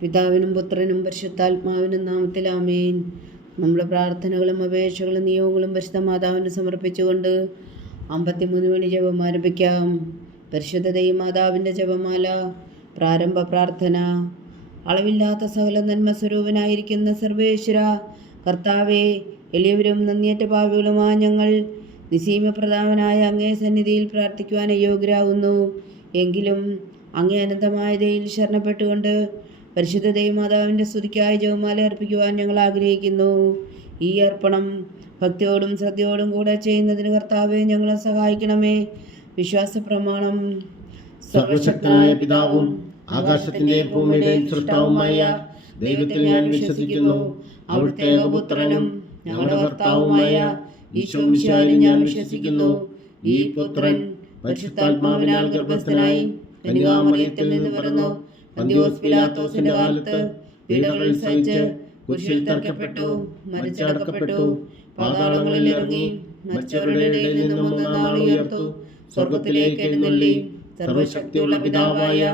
പിതാവിനും പുത്രനും പരിശുദ്ധാത്മാവിനും നാമത്തിൽ ആമേൻ. നമ്മുടെ പ്രാർത്ഥനകളും അപേക്ഷകളും നിയോഗങ്ങളും പരിശുദ്ധ മാതാവിന് സമർപ്പിച്ചുകൊണ്ട് 53 മണി ജപം ആരംഭിക്കാം. പരിശുദ്ധ ദൈവമാതാവിൻ്റെ ജപമാല. പ്രാരംഭ പ്രാർത്ഥന. അളവില്ലാത്ത സകല നന്മ സ്വരൂപനായിരിക്കുന്ന സർവേശ്വര കർത്താവേ, എളിയവരും നന്ദിയേറ്റ പാപികളുമായ ഞങ്ങൾ നിസീമപ്രധാനമായ അങ്ങേ സന്നിധിയിൽ പ്രാർത്ഥിക്കുവാൻ അയോഗ്യരാകുന്നു. എങ്കിലും അങ്ങേ അനന്തമായ ദയയിൽ ശരണപ്പെട്ടുകൊണ്ട് പരിശുദ്ധ ദൈവമാതാവിൻ്റെ സ്തുതിക്കായി ജപമാല അർപ്പിക്കുവാൻ ഞങ്ങൾ ആഗ്രഹിക്കുന്നു. ഈ അർപ്പണം ഭക്തിയോടും ശ്രദ്ധയോടും കൂടെ ചെയ്യുന്നതിന് കർത്താവെ ഞങ്ങളെ സഹായിക്കണമേ. വിശ്വാസ പ്രമാണം. സർവശക്തനായ പിതാവും ആകാശത്തിന്റെയും ഭൂമിയുടെയും സൃഷ്ടാവുമായ ദൈവത്തിൽ ഞാൻ വിശ്വസിക്കുന്നു. അവിടുത്തെ ഏകപുത്രനും ഞങ്ങളുടെ കർത്താവുമായ ഈശോ മിശിഹായിൽ ഞാൻ വിശ്വസിക്കുന്നു. ഈ പുത്രൻ പരിശുദ്ധാത്മാവിനാൽ ഗർഭസ്ഥനായി കന്യകാമറിയത്തിൽ നിന്ന് പിറന്നു. പന്തിയോസ് പിലാത്തോസിന്റെ കാലത്ത് പീഡകൾ സഹിച്ച് കുരിശിൽ തറയ്ക്കപ്പെട്ടു, മരിച്ചടക്കപ്പെട്ടു, പാതാളങ്ങളിൽ ഇറങ്ങി, മരിച്ചവരുടെ ഇടയിൽ നിന്നും 3 നാൾ ഉയർത്തു, സ്വർഗത്തിലേക്ക് എഴുന്നള്ളി, സർവശക്തിയുള്ള പിതാവായ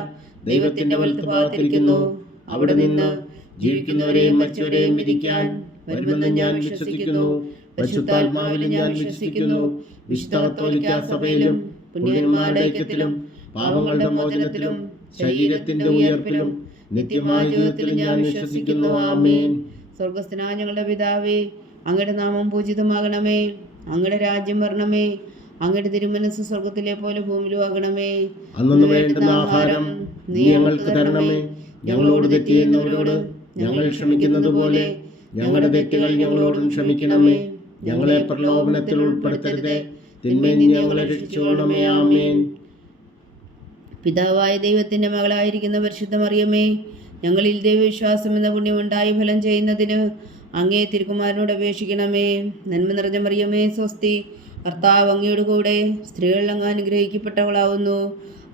ദൈവത്തിന്റെ വലത്തുഭാഗത്തിരിക്കുന്നു. അവിടെ നിന്ന് ജീവിക്കുന്നവരെയും മരിച്ചവരെയും വിധിക്കാൻ വരുമെന്ന് ഞാൻ വിശ്വസിക്കുന്നു. പരിശുദ്ധാത്മാവിൽ ഞാൻ വിശ്വസിക്കുന്നു. വിശുദ്ധ കത്തോലിക്കാ സഭയിലും പുണ്യന്മാരുടെ ഐക്യത്തിലും പാപങ്ങളുടെ മോചനത്തിലും ശരീരത്തിന്റെ ഉയർപ്പിലും നിത്യമായ ജീവിതത്തിലും ഞാൻ വിശ്വസിക്കുന്നു. ആമേൻ. സ്വർഗസ്ഥനായ ഞങ്ങളുടെ പിതാവേ, അങ്ങയുടെ നാമം പൂജിതമാകണമേ. അങ്ങയുടെ രാജ്യം വരണമേ. അങ്ങയുടെ തിരുമനസ് സ്വർഗത്തിലെ പോലെ ഭൂമിയിലും ആകണമേ. അന്നു വേണ്ടുന്ന ആഹാരം നീ ഞങ്ങൾക്ക് തരണമേ. ഞങ്ങളോട് തെറ്റ് ചെയ്യുന്നവരോട് ഞങ്ങൾ ക്ഷമിക്കുന്നത് പോലെ ഞങ്ങളുടെ തെറ്റുകൾ ഞങ്ങളോടും ക്ഷമിക്കണമേ. ഞങ്ങളെ പ്രലോഭനത്തിൽ ഉൾപ്പെടുത്തരുതേ, തിന്മയിൽ നിന്ന് ഞങ്ങളെ രക്ഷിച്ചുകൊള്ളണമേ. ആമേൻ. പിതാവായ ദൈവത്തിൻ്റെ മകളായിരിക്കുന്ന പരിശുദ്ധ മറിയമേ, ഞങ്ങളിൽ ദൈവവിശ്വാസം എന്ന പുണ്യമുണ്ടായി ഫലം ചെയ്യുന്നതിന് അങ്ങേ തിരുക്കുമാരനോട് അപേക്ഷിക്കണമേ. നന്മ നിറഞ്ഞ മറിയമേ, സ്വസ്തി. കർത്താവ് അങ്ങയുടെ കൂടെ, സ്ത്രീകൾ അങ്ങ് അനുഗ്രഹിക്കപ്പെട്ടവളാവുന്നു.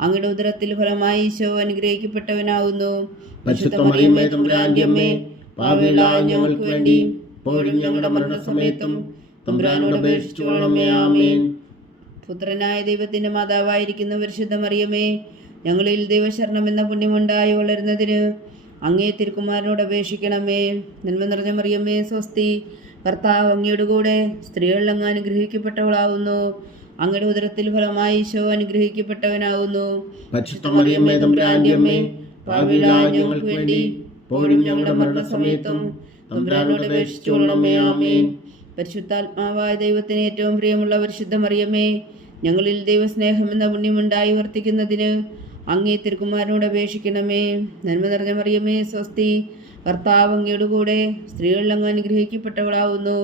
അങ്ങയുടെ ഉദരത്തിൽ ഫലമായി ഈശോ അനുഗ്രഹിക്കപ്പെട്ടവനാവുന്നു. പരിശുദ്ധ മറിയമേ, തമ്പുരാന്റെ അമ്മേ, പാപികളായ ഞങ്ങൾക്ക് വേണ്ടി ഇപ്പോഴും ഞങ്ങളുടെ മരണസമയത്തും തമ്പുരാനോട് അപേക്ഷിച്ചുകൊള്ളണമേ. ആമേൻ. പുത്രനായ ദൈവത്തിൻ്റെ മാതാവായിരിക്കുന്ന പരിശുദ്ധ മറിയമേ, ഞങ്ങളിൽ ദൈവശരണം എന്ന പുണ്യമുണ്ടായി വളരുന്നതിന് അങ്ങേ തിരുക്കുമാരനോട് അപേക്ഷിക്കണമേ. നന്മ നിറഞ്ഞ മറിയമേ, സ്വസ്തി. കർത്താവ് അങ്ങയുടെ കൂടെ, സ്ത്രീകൾ അങ്ങ് അനുഗ്രഹിക്കപ്പെട്ടവളാവുന്നു. അങ്ങയുടെ ഉദരത്തിൽ ഫലമായി ഈശോ അനുഗ്രഹിക്കപ്പെട്ടവനാവുന്നു. പരിശുദ്ധ മറിയമേ, തമ്പുരാന്റെ അമ്മേ, പാപികളായ ഞങ്ങൾക്ക് വേണ്ടി ഇപ്പോഴും ഞങ്ങളുടെ മരണസമയത്തും തമ്പുരാനോട് അപേക്ഷിച്ചുകൊള്ളണമേ. ആമേൻ. പരിശുദ്ധാത്മാവായ ദൈവത്തിന് ഏറ്റവും പ്രിയമുള്ള പരിശുദ്ധ മറിയമേ, ഞങ്ങളിൽ ദൈവസ്നേഹം എന്ന പുണ്യമുണ്ടായി വർത്തിക്കുന്നതിന് അങ്ങേ തിരുക്കുമാരനോട് അപേക്ഷിക്കണമേ. നന്മ നിറഞ്ഞ മറിയമേ, സ്വസ്തി. കർത്താവ് അങ്ങയുടെ കൂടെ, സ്ത്രീകൾ അങ്ങ് അനുഗ്രഹിക്കപ്പെട്ടവളാവുന്നു.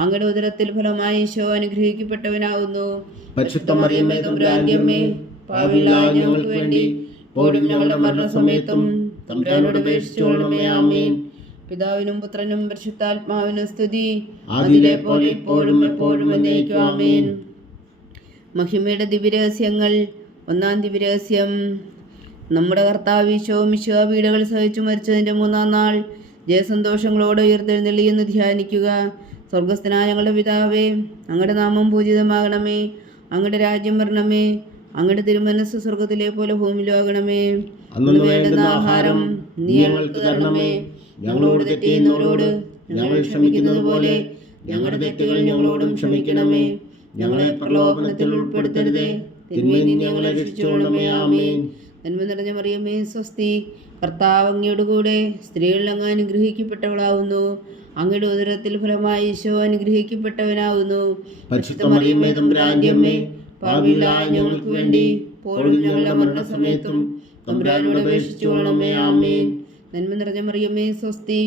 അങ്ങയുടെ ഉദരത്തിൽ ഫലമായി ഈശോ അനുഗ്രഹിക്കപ്പെട്ടവനാവുന്നു. പരിശുദ്ധ മറിയമേ, തമ്പുരാന്റെ അമ്മേ, പാപികളായ ഞങ്ങൾക്ക് വേണ്ടി ഇപ്പോഴും ഞങ്ങളുടെ മരണസമയത്തും തമ്പുരാനോട് അപേക്ഷിച്ചുകൊള്ളണമേ. ആമേൻ. പിതാവിനും പുത്രനും പരിശുദ്ധാത്മാവിനും സ്തുതി, അതിലെ പോലെ ഇപ്പോഴും എപ്പോഴും എന്നേക്കും. ആമേൻ. മഹിമയുടെ ദിവ്യരഹസ്യങ്ങൾ. 1-ാം ദിവ്യരഹസ്യം. നമ്മുടെ കർത്താവ് ഈശോ മിശിഹാ പീഡകൾ സഹിച്ചു മരിച്ചതിൻ്റെ 3-ാം നാൾ ജയസന്തോഷങ്ങളോടെ ഉയർത്തെഴുന്നള്ളി എന്ന് ധ്യാനിക്കുക. സ്വർഗസ്ഥനായ ഞങ്ങളുടെ പിതാവേ, അങ്ങയുടെ നാമം പൂജിതമാകണമേ. അങ്ങയുടെ രാജ്യം വരണമേ. അങ്ങയുടെ തിരുമനസ് സ്വർഗത്തിലെ പോലെ ഭൂമിയിലാകണമേ. അന്നു വേണ്ടുന്ന ആഹാരം നീ ഞങ്ങൾക്ക് തരണമേ. ഞങ്ങളോട് തെറ്റ് ചെയ്യുന്നവരോട് ഞങ്ങൾ ക്ഷമിക്കുന്നത് പോലെ ഞങ്ങളുടെ തെറ്റുകൾ ഞങ്ങളോടും ക്ഷമിക്കണമേ. ഞങ്ങളെ പ്രലോഭനത്തിൽ ഉൾപ്പെടുത്തരുതേ, തിന്മയിൽ നിന്ന് ഞങ്ങളെ രക്ഷിച്ചുകൊള്ളണമേ. ആമേൻ. നന്മ നിറഞ്ഞ മറിയമേ, സ്വസ്തി. കർത്താവ് അങ്ങയുടെ കൂടെ, സ്ത്രീകൾ അങ്ങ് അനുഗ്രഹിക്കപ്പെട്ടവളാവുന്നു. അങ്ങയുടെ ഉദരത്തിൽ ഫലമായി ഈശോ അനുഗ്രഹിക്കപ്പെട്ടവനാവുന്നു. പരിശുദ്ധ മറിയമേ, തമ്പുരാന്റെ അമ്മേ, പാപികളായ ഞങ്ങൾക്ക് വേണ്ടി ഇപ്പോഴും ഞങ്ങളുടെ മരണസമയത്തും തമ്പുരാനോട് അപേക്ഷിച്ചുകൊള്ളണമേ. ആമേൻ. നന്മ നിറഞ്ഞ മറിയമേ, സ്വസ്തി.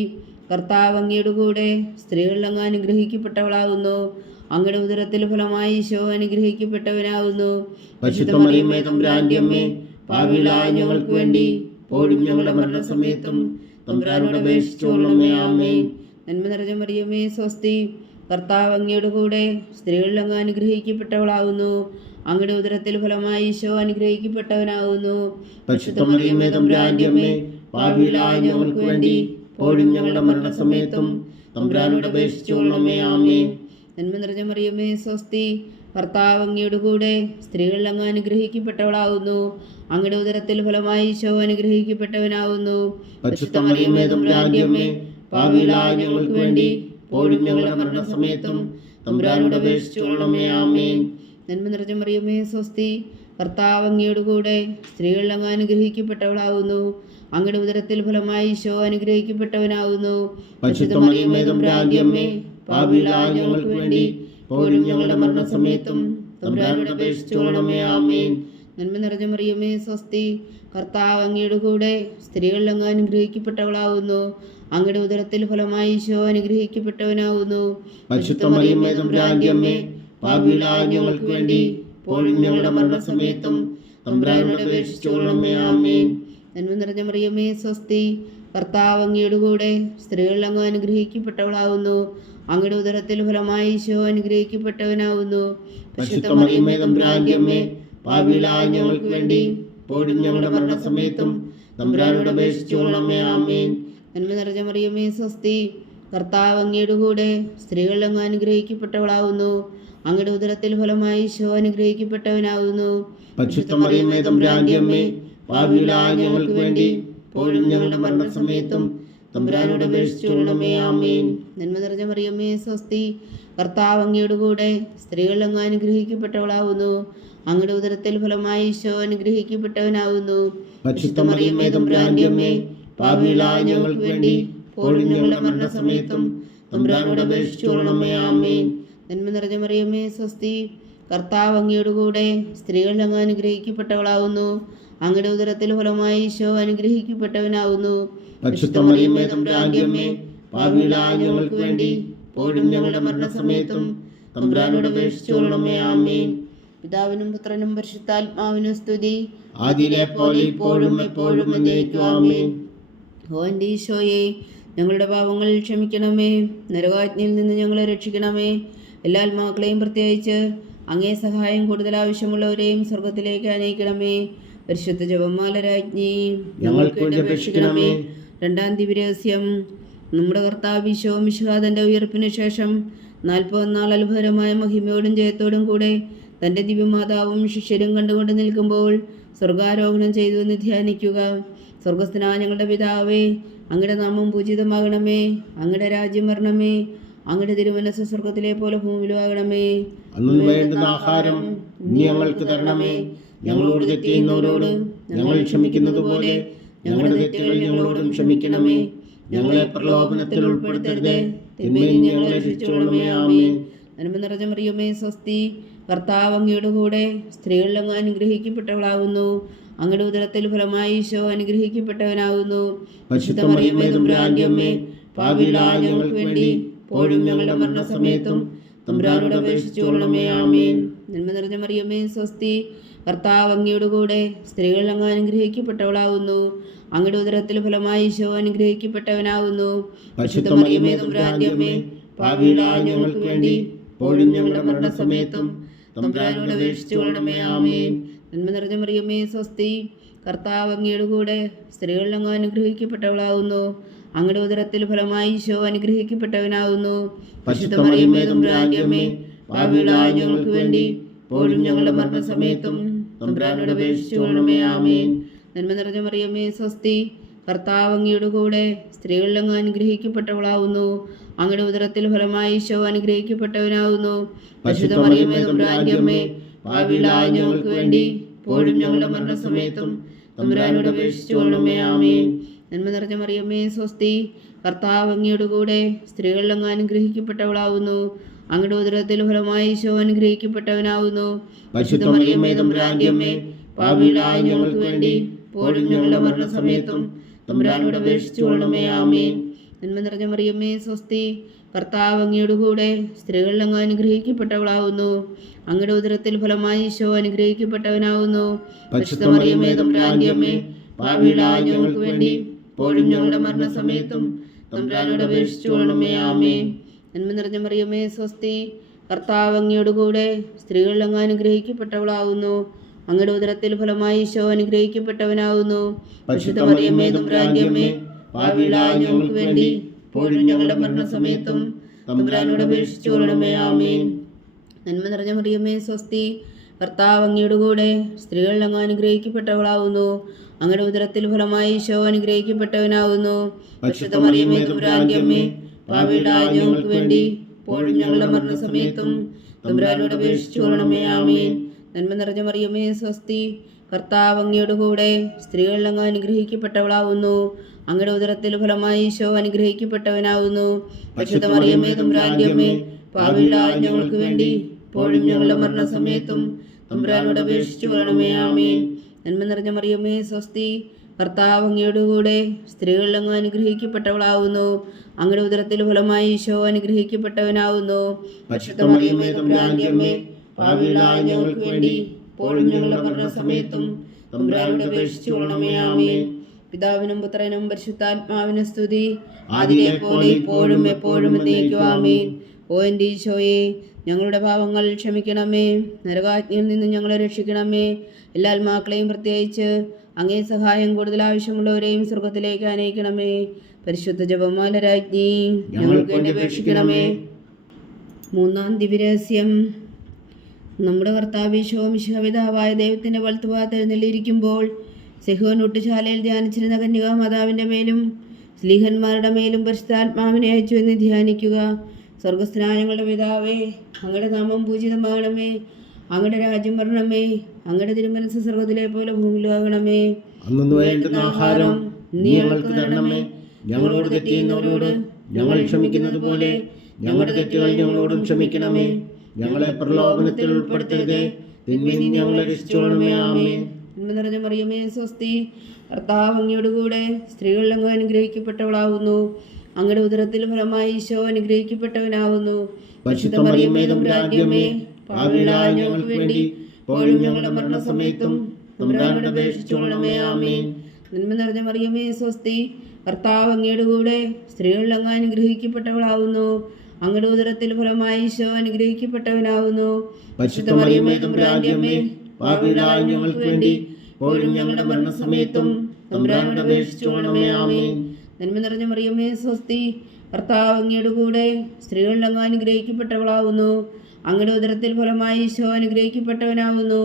കർത്താവ് അങ്ങയുടെ കൂടെ, സ്ത്രീകൾ അങ്ങ് അനുഗ്രഹിക്കപ്പെട്ടവളാവുന്നു. അങ്ങയുടെ ഉദരത്തിൽ ഫലമായി ഈശോ അനുഗ്രഹിക്കപ്പെട്ടവനാവുന്നു. പരിശുദ്ധ മറിയമേ, തമ്പുരാന്റെ അമ്മേ, പാപികളായ ഞങ്ങൾക്ക് വേണ്ടി ഇപ്പോഴും ഞങ്ങളുടെ മരണസമയത്തും തമ്പുരാനോട് അപേക്ഷിച്ചുകൊള്ളണമേ. ആമേൻ. നന്മ നിറഞ്ഞ മറിയമേ, സ്വസ്തി. കർത്താവ് അങ്ങയുടെ കൂടെ, സ്ത്രീകൾ അങ്ങ് അനുഗ്രഹിക്കപ്പെട്ടവളാവുന്നു. അങ്ങയുടെ ഉദരത്തിൽ ഫലമായി ഈശോ അനുഗ്രഹിക്കപ്പെട്ടവനാവുന്നു. പരിശുദ്ധ മറിയമേ, തമ്പുരാന്റെ അമ്മേ, പാപികളായ ഞങ്ങൾക്ക് വേണ്ടി ഇപ്പോഴും ഞങ്ങളുടെ മരണസമയത്തും തമ്പുരാനോട് അപേക്ഷിച്ചുകൊള്ളണമേ. ആമേൻ. നന്മ നിറഞ്ഞ മറിയമേ, സ്വസ്തി. കർത്താവ് അങ്ങയുടെ കൂടെ സ്ത്രീകളിൽ അങ്ങ് അനുഗ്രഹിക്കപ്പെട്ടവളാവുന്നു. അങ്ങയുടെ ഉദരത്തിൽ ഫലമായി ഈശോ അനുഗ്രഹിക്കപ്പെട്ടവനാവുന്നു. പരിശുദ്ധ മറിയമേ തമ്പുരാന്റെ അമ്മേ, പാപികളായ ഞങ്ങൾക്ക് വേണ്ടി ഇപ്പോഴും ഞങ്ങളുടെ മരണസമയത്തും തമ്പുരാനോട് അപേക്ഷിച്ചുകൊള്ളണമേ. ആമേൻ. നന്മ നിറഞ്ഞ മറിയമേ സ്വസ്തി, കർത്താവ് അങ്ങയുടെ കൂടെ സ്ത്രീകളിൽ അങ്ങ് അനുഗ്രഹിക്കപ്പെട്ടവളാവുന്നു. അങ്ങയുടെ ഉദരത്തിൽ ഫലമായി ഈശോ അനുഗ്രഹിക്കപ്പെട്ടവനാവുന്നു. പരിശുദ്ധ മറിയമേ തമ്പുരാന്റെ അമ്മേ, പാപികളായ ഞങ്ങൾക്ക് വേണ്ടി ഇപ്പോഴും ഞങ്ങളുടെ മരണസമയത്തും തമ്പുരാനോട് അപേക്ഷിച്ചുകൊള്ളണമേ. ആമേൻ. നന്മ നിറഞ്ഞ മറിയമേ സ്വസ്തി, കർത്താവ് അങ്ങയുടെ കൂടെ സ്ത്രീകളിൽ അങ്ങ് അനുഗ്രഹിക്കപ്പെട്ടവളാവുന്നു. അങ്ങയുടെ ഉദരത്തിൽ ഫലമായി ഈശോ അനുഗ്രഹിക്കപ്പെട്ടവനാവുന്നു. പരിശുദ്ധ മറിയമേ തമ്പുരാന്റെ അമ്മേ, പാപികളായ ഞങ്ങൾക്ക് വേണ്ടി ഇപ്പോഴും ഞങ്ങളുടെ മരണസമയത്തും തമ്പുരാനോട് അപേക്ഷിച്ചുകൊള്ളണമേ. ആമേൻ. നന്മ നിറഞ്ഞ മറിയമേ സ്വസ്തി, കർത്താവ് അങ്ങയുടെ കൂടെ സ്ത്രീകളിൽ അങ്ങ് അനുഗ്രഹിക്കപ്പെട്ടവളാവുന്നു. അങ്ങയുടെ ഉദരത്തിൽ ഫലമായി ഈശോ അനുഗ്രഹിക്കപ്പെട്ടവനാവുന്നു. പരിശുദ്ധ മറിയമേ തമ്പുരാന്റെ അമ്മേ, പാപികളായ ഞങ്ങൾക്ക് വേണ്ടി ഇപ്പോഴും ഞങ്ങളുടെ മരണസമയത്തും തമ്പുരാനോട് അപേക്ഷിച്ചുകൊള്ളണമേ. ആമേൻ. നന്മ നിറഞ്ഞ മറിയമേ സ്വസ്തി, കർത്താവ് അങ്ങയുടെ കൂടെ സ്ത്രീകളിൽ അങ്ങ് അനുഗ്രഹിക്കപ്പെട്ടവളാവുന്നു. അങ്ങയുടെ ഉദരത്തിൽ ഫലമായി ഈശോ അനുഗ്രഹിക്കപ്പെട്ടവനാവുന്നു. പരിശുദ്ധ മറിയമേ തമ്പുരാന്റെ അമ്മേ, പാപികളായ ഞങ്ങൾക്ക് വേണ്ടി ഇപ്പോഴും ഞങ്ങളുടെ മരണസമയത്തും തമ്പുരാനോട് അപേക്ഷിച്ചുകൊള്ളണമേ. ആമേൻ. നന്മ നിറഞ്ഞ മറിയമേ സ്വസ്തി, കർത്താവ് അങ്ങയുടെ കൂടെ സ്ത്രീകളിൽ അങ്ങ് അനുഗ്രഹിക്കപ്പെട്ടവളാവുന്നു. അങ്ങയുടെ ഉദരത്തിൽ ഫലമായി ഈശോ അനുഗ്രഹിക്കപ്പെട്ടവനാവുന്നു. പരിശുദ്ധ മറിയമേ തമ്പുരാന്റെ അമ്മേ, പാപികളായ ഞങ്ങൾക്ക് വേണ്ടി ഇപ്പോഴും ഞങ്ങളുടെ മരണസമയത്തും തമ്പുരാനോട് അപേക്ഷിച്ചുകൊള്ളണമേ. ആമേൻ. നന്മ നിറഞ്ഞ മറിയമേ സ്വസ്തി, കർത്താവ് അങ്ങയുടെ കൂടെ സ്ത്രീകളിൽ അങ്ങ് അനുഗ്രഹിക്കപ്പെട്ടവളാവുന്നു. അങ്ങയുടെ ഉദരത്തിൽ ഫലമായി ഈശോ അനുഗ്രഹിക്കപ്പെട്ടവനാവുന്നു. പരിശുദ്ധ മറിയമേ തമ്പുരാന്റെ അമ്മേ, പാപികളായ ഞങ്ങൾക്ക് വേണ്ടി ഇപ്പോഴും ഞങ്ങളുടെ മരണസമയത്തും തമ്പുരാനോട് അപേക്ഷിച്ചുകൊള്ളണമേ. ആമേൻ. പിതാവിനും പുത്രനും പരിശുദ്ധാത്മാവിനും സ്തുതി, ആദിയിലെ പോലെ ഇപ്പോഴും എപ്പോഴും എന്നേക്കും. ആമേൻ. ഓ എൻ്റെ ഈശോയെ, ഞങ്ങളുടെ പാപങ്ങൾ ക്ഷമിക്കണമേ. നരകാജ്ഞയിൽ നിന്ന് ഞങ്ങളെ രക്ഷിക്കണമേ. എല്ലാ ആത്മാക്കളെയും പ്രത്യേകിച്ച് അങ്ങേ സഹായം കൂടുതൽ ആവശ്യമുള്ളവരെയും സ്വർഗത്തിലേക്ക് അനയിക്കണമേ. പരിശുദ്ധ ജപമാല രാജ്ഞി, ഞങ്ങൾക്ക് വേണ്ടി അപേക്ഷിക്കണമേ. രണ്ടാം ദിവ്യരഹസ്യം. നമ്മുടെ കർത്താവ് ഈശോ മിശിഹാ തൻ്റെ ഉയർപ്പിന് ശേഷം 40 നാൾ അത്ഭുതകരമായ മഹിമയോടും ജയത്തോടും കൂടെ തൻ്റെ ദിവ്യമാതാവും ശിഷ്യരും കണ്ടുകൊണ്ട് നിൽക്കുമ്പോൾ സ്വർഗാരോഹണം ചെയ്തു എന്ന് ധ്യാനിക്കുക. സ്വർഗസ്ഥനായ ഞങ്ങളുടെ പിതാവേ, അങ്ങയുടെ നാമം പൂജിതമാകണമേ. അങ്ങയുടെ രാജ്യം വരണമേ. അങ്ങയുടെ തിരുമനസ്സ് സ്വർഗത്തിലെ പോലെ ഭൂമിയിലുമാകണമേ. അന്ന് വേണ്ടുന്ന ആഹാരം നീ ഞങ്ങൾക്ക് തരണമേ. ഞങ്ങളോട് തെറ്റ് ചെയ്യുന്നവരോട് ഞങ്ങൾ ക്ഷമിക്കുന്നത് പോലെ ഞങ്ങളുടെ തെറ്റുകൾ ഞങ്ങളോടും ക്ഷമിക്കണമേ. ഞങ്ങളെ പ്രലോഭനത്തിൽ ഉൾപ്പെടുത്തരുതേ, തിന്മയിൽ നിന്ന് ഞങ്ങളെ രക്ഷിച്ചുകൊള്ളണമേ. ആമേൻ. നന്മ നിറഞ്ഞ മറിയമേ സ്വസ്തി, കർത്താവ് അങ്ങയുടെ കൂടെ സ്ത്രീകളിൽ അങ്ങ് അനുഗ്രഹിക്കപ്പെട്ടവളാവുന്നു. അങ്ങയുടെ ഉദരത്തിൽ ഫലമായി ഈശോ അനുഗ്രഹിക്കപ്പെട്ടവനാവുന്നു. പരിശുദ്ധ മറിയമേ തമ്പുരാന്റെ അമ്മേ, പാപികളായ ഞങ്ങൾക്ക് വേണ്ടി ഇപ്പോഴും ഞങ്ങളുടെ മരണസമയത്തും തമ്പുരാനോട് അപേക്ഷിച്ചുകൊള്ളണമേ. ആമേൻ. നന്മ നിറഞ്ഞ മറിയമേ സ്വസ്തി, കർത്താവ് അങ്ങയുടെ കൂടെ സ്ത്രീകളിൽ അങ്ങ് അനുഗ്രഹിക്കപ്പെട്ടവളാവുന്നു. അങ്ങയുടെ ഉദരത്തിൽ ഫലമായി ഈശോ അനുഗ്രഹിക്കപ്പെട്ടവനാവുന്നു. പരിശുദ്ധ മറിയമേ തമ്പുരാന്റെ അമ്മേ, പാപികളായ ഞങ്ങൾക്ക് വേണ്ടി ഇപ്പോഴും ഞങ്ങളുടെ മരണസമയത്തും തമ്പുരാനോട് അപേക്ഷിച്ചുകൊള്ളണമേ. ആമേൻ. നന്മ നിറഞ്ഞ മറിയമേ സ്വസ്തി, കർത്താവ് അങ്ങയുടെ കൂടെ സ്ത്രീകളിൽ അങ്ങ് അനുഗ്രഹിക്കപ്പെട്ടവളാവുന്നു. അങ്ങയുടെ ഉദരത്തിൽ ഫലമായി ഈശോ അനുഗ്രഹിക്കപ്പെട്ടവനാവുന്നു. പരിശുദ്ധ മറിയമേ തമ്പുരാന്റെ അമ്മേ, പാപികളായ ഞങ്ങൾക്ക് വേണ്ടി ഇപ്പോഴും ഞങ്ങളുടെ മരണസമയത്തും തമ്പുരാനോട് അപേക്ഷിച്ചുകൊള്ളണമേ. ആമേൻ. നന്മ നിറഞ്ഞ മറിയമേ സ്വസ്തി, കർത്താവ് അങ്ങയുടെ കൂടെ സ്ത്രീകളിൽ അങ്ങ് അനുഗ്രഹിക്കപ്പെട്ടവളാവുന്നു. അങ്ങയുടെ ഉദരത്തിൽ ഫലമായി ഈശോ അനുഗ്രഹിക്കപ്പെട്ടവനാവുന്നു. പരിശുദ്ധ മറിയമേ തമ്പുരാന്റെ അമ്മേ, പാപികളായ ഞങ്ങൾക്ക് വേണ്ടി ഇപ്പോഴും ഞങ്ങളുടെ മരണസമയത്തും തമ്പുരാനോട് അപേക്ഷിച്ചുകൊള്ളണമേ. ആമേൻ. നന്മ നിറഞ്ഞ മറിയമേ സ്വസ്തി, കർത്താവ് അങ്ങയുടെ കൂടെ സ്ത്രീകളിൽ അങ്ങ് അനുഗ്രഹിക്കപ്പെട്ടവളാവുന്നു. അങ്ങയുടെ ഉദരത്തിൽ ഫലമായി ഈശോ അനുഗ്രഹിക്കപ്പെട്ടവനാവുന്നു. പരിശുദ്ധ മറിയമേ തമ്പുരാന്റെ അമ്മേ, പാപികളായ ഞങ്ങൾക്ക് വേണ്ടി ഇപ്പോഴും ഞങ്ങളുടെ മരണസമയത്തും തമ്പുരാനോട് അപേക്ഷിച്ചുകൊള്ളണമേ. ആമേൻ. നന്മ നിറഞ്ഞ മറിയമേ സ്വസ്തി, കർത്താവ് അങ്ങയുടെ കൂടെ സ്ത്രീകളിൽ അങ്ങ് അനുഗ്രഹിക്കപ്പെട്ടവളാവുന്നു. അങ്ങയുടെ ഉദരത്തിൽ ഫലമായി ഈശോ അനുഗ്രഹിക്കപ്പെട്ടവനാവുന്നു. പരിശുദ്ധ മറിയമേ തമ്പുരാന്റെ അമ്മേ, പാപികളായ ഞങ്ങൾക്ക് വേണ്ടി ഇപ്പോഴും ഞങ്ങളുടെ മരണസമയത്തും തമ്പുരാനോട് അപേക്ഷിച്ചുകൊള്ളണമേ. ആമേൻ. നന്മ നിറഞ്ഞ മറിയമേ സ്വസ്തി, കർത്താവ് അങ്ങയുടെ കൂടെ സ്ത്രീകളിൽ അങ്ങ് അനുഗ്രഹിക്കപ്പെട്ടവളാവുന്നു. അങ്ങയുടെ ഉദരത്തിൽ ഫലമായി ഈശോ അനുഗ്രഹിക്കപ്പെട്ടവനാവുന്നു. പരിശുദ്ധ മറിയമേ തമ്പുരാന്റെ അമ്മേ, പാപികളായ ഞങ്ങൾക്ക് വേണ്ടി ഇപ്പോഴും ഞങ്ങളുടെ മരണസമയത്തും തമ്പുരാനോട് അപേക്ഷിച്ചുകൊള്ളണമേ. ആമേൻ. നന്മ നിറഞ്ഞ മറിയമേ സ്വസ്തി, കർത്താവ് അങ്ങയുടെ കൂടെ സ്ത്രീകളിൽ അങ്ങ് അനുഗ്രഹിക്കപ്പെട്ടവളാവുന്നു. അങ്ങയുടെ ഉദരത്തിൽ ഫലമായി ഈശോ അനുഗ്രഹിക്കപ്പെട്ടവനാവുന്നു. പരിശുദ്ധ മറിയമേ തമ്പുരാന്റെ അമ്മേ, പാപികളായ ഞങ്ങൾക്ക് വേണ്ടി ഇപ്പോഴും ഞങ്ങളുടെ മരണസമയത്തും തമ്പുരാനോട് അപേക്ഷിച്ചു കൊള്ളണമേ. ആമേൻ. നന്മ നിറഞ്ഞ മറിയമേ സ്വസ്തി, കർത്താവ് അങ്ങയുടെ കൂടെ സ്ത്രീകളിൽ അങ്ങ് അനുഗ്രഹിക്കപ്പെട്ടവളാവുന്നു. അങ്ങയുടെ ഉദരത്തിൽ ഫലമായി ഈശോ അനുഗ്രഹിക്കപ്പെട്ടവനാവുന്നു. പരിശുദ്ധ മറിയമേ തമ്പുരാന്റെ അമ്മേ, പാപികളായ ഞങ്ങൾക്ക് വേണ്ടി ഇപ്പോഴും ഞങ്ങളുടെ മരണസമയത്തും തമ്പുരാനോട് അപേക്ഷിച്ചു കൊള്ളണമേ. ആമേൻ. നന്മ നിറഞ്ഞ മറിയമേ സ്വസ്തി, കർത്താവ് അങ്ങയുടെ കൂടെ സ്ത്രീകളിൽ അങ്ങ് അനുഗ്രഹിക്കപ്പെട്ടവളാവുന്നു. അങ്ങയുടെ ഉദരത്തിൽ ഫലമായി ഈശോ അനുഗ്രഹിക്കപ്പെട്ടവനാവുന്നു. പരിശുദ്ധ മറിയമേ തമ്പുരാന്റെ അമ്മേ, പാപികളായ ഞങ്ങൾക്ക് വേണ്ടി ഇപ്പോഴും ഞങ്ങളുടെ മരണസമയത്തും തമ്പുരാനോട് അപേക്ഷിച്ചു കൊള്ളണമേ. ആമേൻ. പിതാവിനും പുത്രനും പരിശുദ്ധാത്മാവിനും സ്തുതി, ആദിയിലെ പോലെ ഇപ്പോഴും എപ്പോഴും എന്നേക്കും. ആമേൻ. ഓ എൻ്റെ ഈശോയെ, ഞങ്ങളുടെ പാപങ്ങൾ ക്ഷമിക്കണമേ, നരകാജ്ഞയിൽ നിന്ന് ഞങ്ങളെ രക്ഷിക്കണമേ. എല്ലാ ആത്മാക്കളെയും പ്രത്യേകിച്ച് അങ്ങേ സഹായം കൂടുതൽ ആവശ്യമുള്ളവരെയും സ്വർഗത്തിലേക്ക് അനയിക്കണമേ. പരിശുദ്ധ ജപമാല രാജ്ഞി, ഞങ്ങൾക്ക് വേണ്ടി അപേക്ഷിക്കണമേ. മൂന്നാം ദിവ്യരഹസ്യം. നമ്മുടെ കർത്താവ് ഈശോ മിശിഹാ പിതാവായ ദൈവത്തിൻ്റെ വലത്തുഭാഗത്ത് എഴുന്നള്ളിയിരിക്കുമ്പോൾ സെഹോൻ ഊട്ടുശാലയിൽ ധ്യാനിച്ചിരുന്ന കന്യകാ മാതാവിൻ്റെ മേലും സ്ലീഹന്മാരുടെ മേലും പരിശുദ്ധാത്മാവിനെ അയച്ചു എന്ന് ധ്യാനിക്കുക. സ്വർഗസ്ഥനായ ഞങ്ങളുടെ പിതാവേ, അങ്ങയുടെ നാമം പൂജിതമാകണമേ. അങ്ങയുടെ രാജ്യം വരണമേ. അങ്ങയുടെ തിരുമനസ്സ് സ്വർഗത്തിലെ പോലെ ഭൂമിയിലാകണമേ. അന്നു വേണ്ടുന്ന ആഹാരം നീ ഞങ്ങൾക്ക് തരണമേ. ഞങ്ങളോട് തെറ്റ് ചെയ്യുന്നവരോട് ഞങ്ങൾ ക്ഷമിക്കുന്നത് പോലെ ഞങ്ങളുടെ തെറ്റുകൾ ഞങ്ങളോടും ക്ഷമിക്കണമേ. ഞങ്ങളെ പ്രലോഭനത്തിൽ ഉൾപ്പെടുത്തരുതേ, തിന്മയിൽ നിന്ന് ഞങ്ങളെ രക്ഷിച്ചോളണമേ. ആമേൻ. നന്മ നിറഞ്ഞ മറിയമേ സ്വസ്തി, കർത്താവ് അങ്ങയുടെ കൂടെ സ്ത്രീകളിൽ അങ്ങ് അനുഗ്രഹിക്കപ്പെട്ടവളാവുന്നു. അങ്ങയുടെ ഉദരത്തിൽ ഫലമായി ഈശോ അനുഗ്രഹിക്കപ്പെട്ടവനാവുന്നു. പരിശുദ്ധ മറിയമേ തമ്പുരാന്റെ അമ്മേ, പാപികളായ ഞങ്ങൾക്ക് വേണ്ടി ഇപ്പോഴും ഞങ്ങളുടെ മരണസമയത്തും തമ്പുരാനോട് അപേക്ഷിച്ചു കൊള്ളണമേ. ആമേൻ. നന്മ നിറഞ്ഞ മറിയമേ സ്വസ്തി, കർത്താവ് അങ്ങയുടെ കൂടെ സ്ത്രീകളിൽ അങ്ങ് അനുഗ്രഹിക്കപ്പെട്ടവളാവുന്നു. അങ്ങയുടെ ഉദരത്തിൽ ഫലമായി ഈശോ അനുഗ്രഹിക്കപ്പെട്ടവനാവുന്നു. പരിശുദ്ധ മറിയമേ തമ്പുരാന്റെ അമ്മേ, പാപികളായ ഞങ്ങൾക്ക് വേണ്ടി ഇപ്പോഴും ഞങ്ങളുടെ മരണസമയത്തും തമ്പുരാനോട് അപേക്ഷിച്ചു കൊള്ളണമേ. ആമേൻ. നന്മ നിറഞ്ഞ മറിയമേ സ്വസ്തി, കർത്താവ് അങ്ങയുടെ കൂടെ സ്ത്രീകളിൽ അങ്ങ് അനുഗ്രഹിക്കപ്പെട്ടവളാവുന്നു. അങ്ങയുടെ ഉദരത്തിൽ ഫലമായി ഈശോ അനുഗ്രഹിക്കപ്പെട്ടവനാവുന്നു.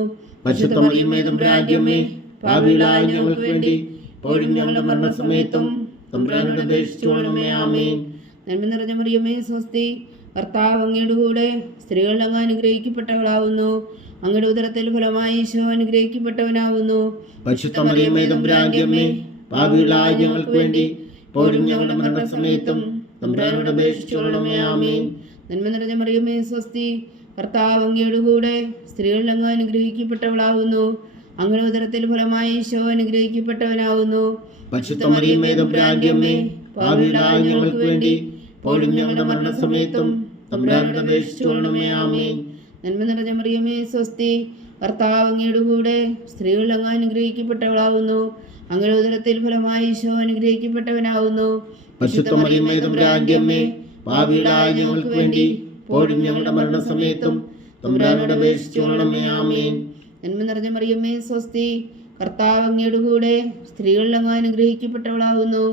പരിശുദ്ധ മറിയമേ തമ്പുരാന്റെ അമ്മേ, പാപികളായ ഞങ്ങൾക്ക് വേണ്ടി ഇപ്പോഴും ഞങ്ങളുടെ മരണസമയത്തും തമ്പുരാനോട് അപേക്ഷിച്ചു കൊള്ളണമേ. ആമേൻ. നന്മ നിറഞ്ഞ മറിയമേ സ്വസ്തി, കർത്താവ് അങ്ങയുടെ കൂടെ സ്ത്രീകളിൽ അങ്ങ് അനുഗ്രഹിക്കപ്പെട്ടവളാവുന്നു. അങ്ങയുടെ ഉദരത്തിൽ ഫലമായി ഈശോ അനുഗ്രഹിക്കപ്പെട്ടവനാവുന്നു. പരിശുദ്ധ മറിയമേ തമ്പുരാന്റെ അമ്മേ, പാപികളായ ഞങ്ങൾക്ക് വേണ്ടി ഇപ്പോഴും ഞങ്ങളുടെ മരണസമയത്തും തമ്പുരാനോട് അപേക്ഷിച്ചു കൊള്ളണമേ. ആമേൻ. നന്മ നിറഞ്ഞ മറിയമേ സ്വസ്തി, കർത്താവ് അങ്ങയുടെ കൂടെ സ്ത്രീകളിൽ അങ്ങ് അനുഗ്രഹിക്കപ്പെട്ടവളാവുന്നു. അങ്ങയുടെ ഉദരത്തിൽ ഫലമായി ഈശോ അനുഗ്രഹിക്കപ്പെട്ടവനാവുന്നു. പരിശുദ്ധ മറിയമേ തമ്പുരാന്റെ അമ്മേ, പാപികളായ ഞങ്ങൾക്ക് വേണ്ടി ഇപ്പോഴും ഞങ്ങളുടെ മരണസമയത്തും തമ്പുരാനോട് അപേക്ഷിച്ചു കൊള്ളണമേ. ആമേൻ. നന്മ നിറഞ്ഞ മറിയമേ സ്വസ്തി, കർത്താവ് അങ്ങയുടെ കൂടെ സ്ത്രീകളിൽ അങ്ങ് അനുഗ്രഹിക്കപ്പെട്ടവളാവുന്നു. അങ്ങയുടെ ഉദരത്തിൽ ഫലമായി ഈശോ അനുഗ്രഹിക്കപ്പെട്ടവനാവുന്നു. പരിശുദ്ധ മറിയമേ തമ്പുരാന്റെ അമ്മേ, പാപികളായ ഞങ്ങൾക്ക് വേണ്ടി ഇപ്പോഴും ഞങ്ങളുടെ മരണസമയത്തും തമ്പുരാനോട് അപേക്ഷിച്ചു കൊള്ളണമേ. ആമേൻ. നന്മ നിറഞ്ഞ മറിയമേ സ്വസ്തി, കർത്താവ് അങ്ങയുടെ കൂടെ സ്ത്രീകളിൽ അങ്ങ് അനുഗ്രഹിക്കപ്പെട്ടവളാവുന്നു.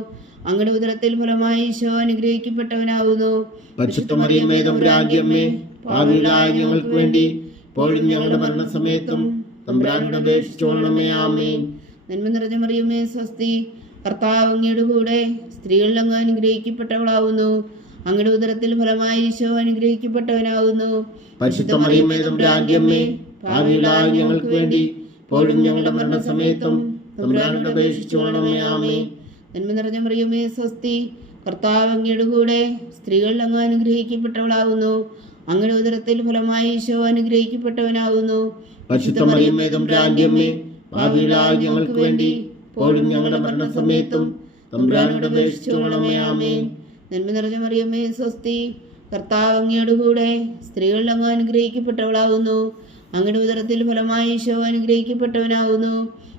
അങ്ങയുടെ ഉദരത്തിൽ ഫലമായി ഈശോ അനുഗ്രഹിക്കപ്പെട്ടവനാവുന്നു. പരിശുദ്ധ മറിയമേ തമ്പുരാന്റെ അമ്മേ, പാപികളായ ഞങ്ങൾക്ക് വേണ്ടി ഇപ്പോഴും ഞങ്ങളുടെ മരണസമയത്തും തമ്പുരാനോട് അപേക്ഷിച്ചു കൊള്ളണമേ. ആമേൻ. നന്മ നിറഞ്ഞ മറിയമേ സ്വസ്തി, കർത്താവ് അങ്ങയുടെ കൂടെ സ്ത്രീകളിൽ അങ്ങ് അനുഗ്രഹിക്കപ്പെട്ടവളാവുന്നു. അങ്ങയുടെ ഉദരത്തിൽ ഫലമായി ഈശോ അനുഗ്രഹിക്കപ്പെട്ടവനാവുന്നു. പരിശുദ്ധ മറിയമേ തമ്പുരാന്റെ അമ്മേ, പാപികളായ ഞങ്ങൾക്ക് വേണ്ടി ഇപ്പോഴും ഞങ്ങളുടെ മരണസമയത്തും തമ്പുരാനോട് അപേക്ഷിച്ചു കൊള്ളണമേ. ആമേൻ. നന്മ നിറഞ്ഞ മറിയമേ സ്വസ്തി, കർത്താവ് അങ്ങയുടെ കൂടെ സ്ത്രീകളിൽ അങ്ങ് അനുഗ്രഹിക്കപ്പെട്ടവളാവുന്നു. അങ്ങയുടെ ഉദരത്തിൽ ഫലമായി ഈശോ അനുഗ്രഹിക്കപ്പെട്ടവനാവുന്നു. പരിശുദ്ധ മറിയമേ തമ്പുരാന്റെ അമ്മേ, പാപികളായ ഞങ്ങൾക്ക് വേണ്ടി ഇപ്പോഴും ഞങ്ങളുടെ മരണസമയത്തും തമ്പുരാനോട് അപേക്ഷിച്ചു കൊള്ളണമേ. ആമേൻ. നന്മ നിറഞ്ഞ മറിയമേ സ്വസ്തി, കർത്താവ് അങ്ങയുടെ കൂടെ സ്ത്രീകളിൽ അങ്ങ് അനുഗ്രഹിക്കപ്പെട്ടവളാവുന്നു. അങ്ങയുടെ ഉദരത്തിൽ ഫലമായി ഈശോ അനുഗ്രഹിക്കപ്പെട്ടവനാവുന്നു.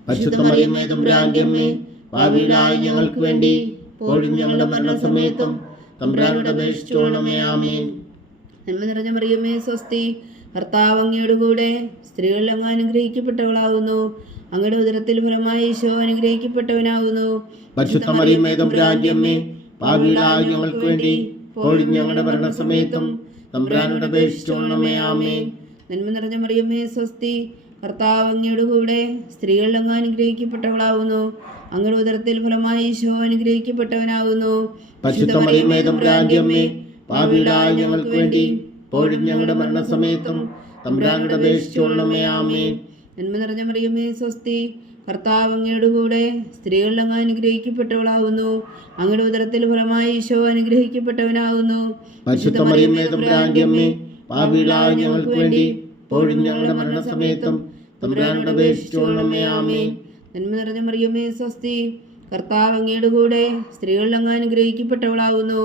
പരിശുദ്ധ മറിയമേ തമ്പുരാന്റെ അമ്മേ, പാപികളായ ഞങ്ങൾക്ക് വേണ്ടി ഇപ്പോഴും ഞങ്ങളുടെ മരണസമയത്തും തമ്പുരാനോട് അപേക്ഷിച്ചു കൊള്ളണമേ. ആമേൻ. നന്മ നിറഞ്ഞ മറിയമേ സ്വസ്തി, കർത്താവ് അങ്ങയുടെ കൂടെ സ്ത്രീകളിൽ അങ്ങ് അനുഗ്രഹിക്കപ്പെട്ടവളാവുന്നു. അങ്ങയുടെ ഉദരത്തിൽ ഫലമായി ഈശോ അനുഗ്രഹിക്കപ്പെട്ടവനാവുന്നു. പരിശുദ്ധ മറിയമേ തമ്പുരാന്റെ അമ്മേ, പാപികളായ ഞങ്ങൾക്ക് വേണ്ടി ഇപ്പോഴും ഞങ്ങളുടെ മരണസമയത്തും തമ്പുരാനോട് അപേക്ഷിച്ചുകൊള്ളണമേ. ആമേൻ. നന്മ നിറഞ്ഞ മറിയമേ സ്വസ്തി, കർത്താവ് അങ്ങയുടെ കൂടെ സ്ത്രീകൾ അങ്ങ് അനുഗ്രഹിക്കപ്പെട്ടവളാവുന്നു. അങ്ങയുടെ ഉദരത്തിൽ ഫലമായി ഈശോ അനുഗ്രഹിക്കപ്പെട്ടവനാകുന്നു. പരിശുദ്ധ മറിയമേ തമ്പുരാന്റെ അമ്മേ, പാപികളായ ഞങ്ങൾക്ക് വേണ്ടി ഇപ്പോഴും ഞങ്ങളുടെ മരണസമയത്തും തമ്പുരാനോട് അപേക്ഷിച്ചുകൊള്ളണമേ. ആമേൻ. നന്മ നിറഞ്ഞ മറിയമേ സ്വസ്തി, കർത്താവ് അങ്ങയുടെ കൂടെ സ്ത്രീകൾ അങ്ങ് അനുഗ്രഹിക്കപ്പെട്ടവളാകുന്നു. അങ്ങയുടെ ഉദരത്തിൽ ഫലമായി ഈശോ അനുഗ്രഹിക്കപ്പെട്ടവനാകുന്നു. പരിശുദ്ധ മറിയമേ തമ്പുരാന്റെ അമ്മേ, പാപികളായ ഞങ്ങൾക്ക് വേണ്ടി ഇപ്പോഴും ഞങ്ങളുടെ മരണസമയത്തും തമ്പുരാനോട് അപേക്ഷിച്ചുകൊള്ളണമേ. ആമേൻ. നന്മ നിറഞ്ഞ മറിയമേ സ്വസ്തി, കർത്താവ് അങ്ങയുടെ കൂടെ സ്ത്രീകൾ അങ്ങ് അനുഗ്രഹിക്കപ്പെട്ടവളാകുന്നു.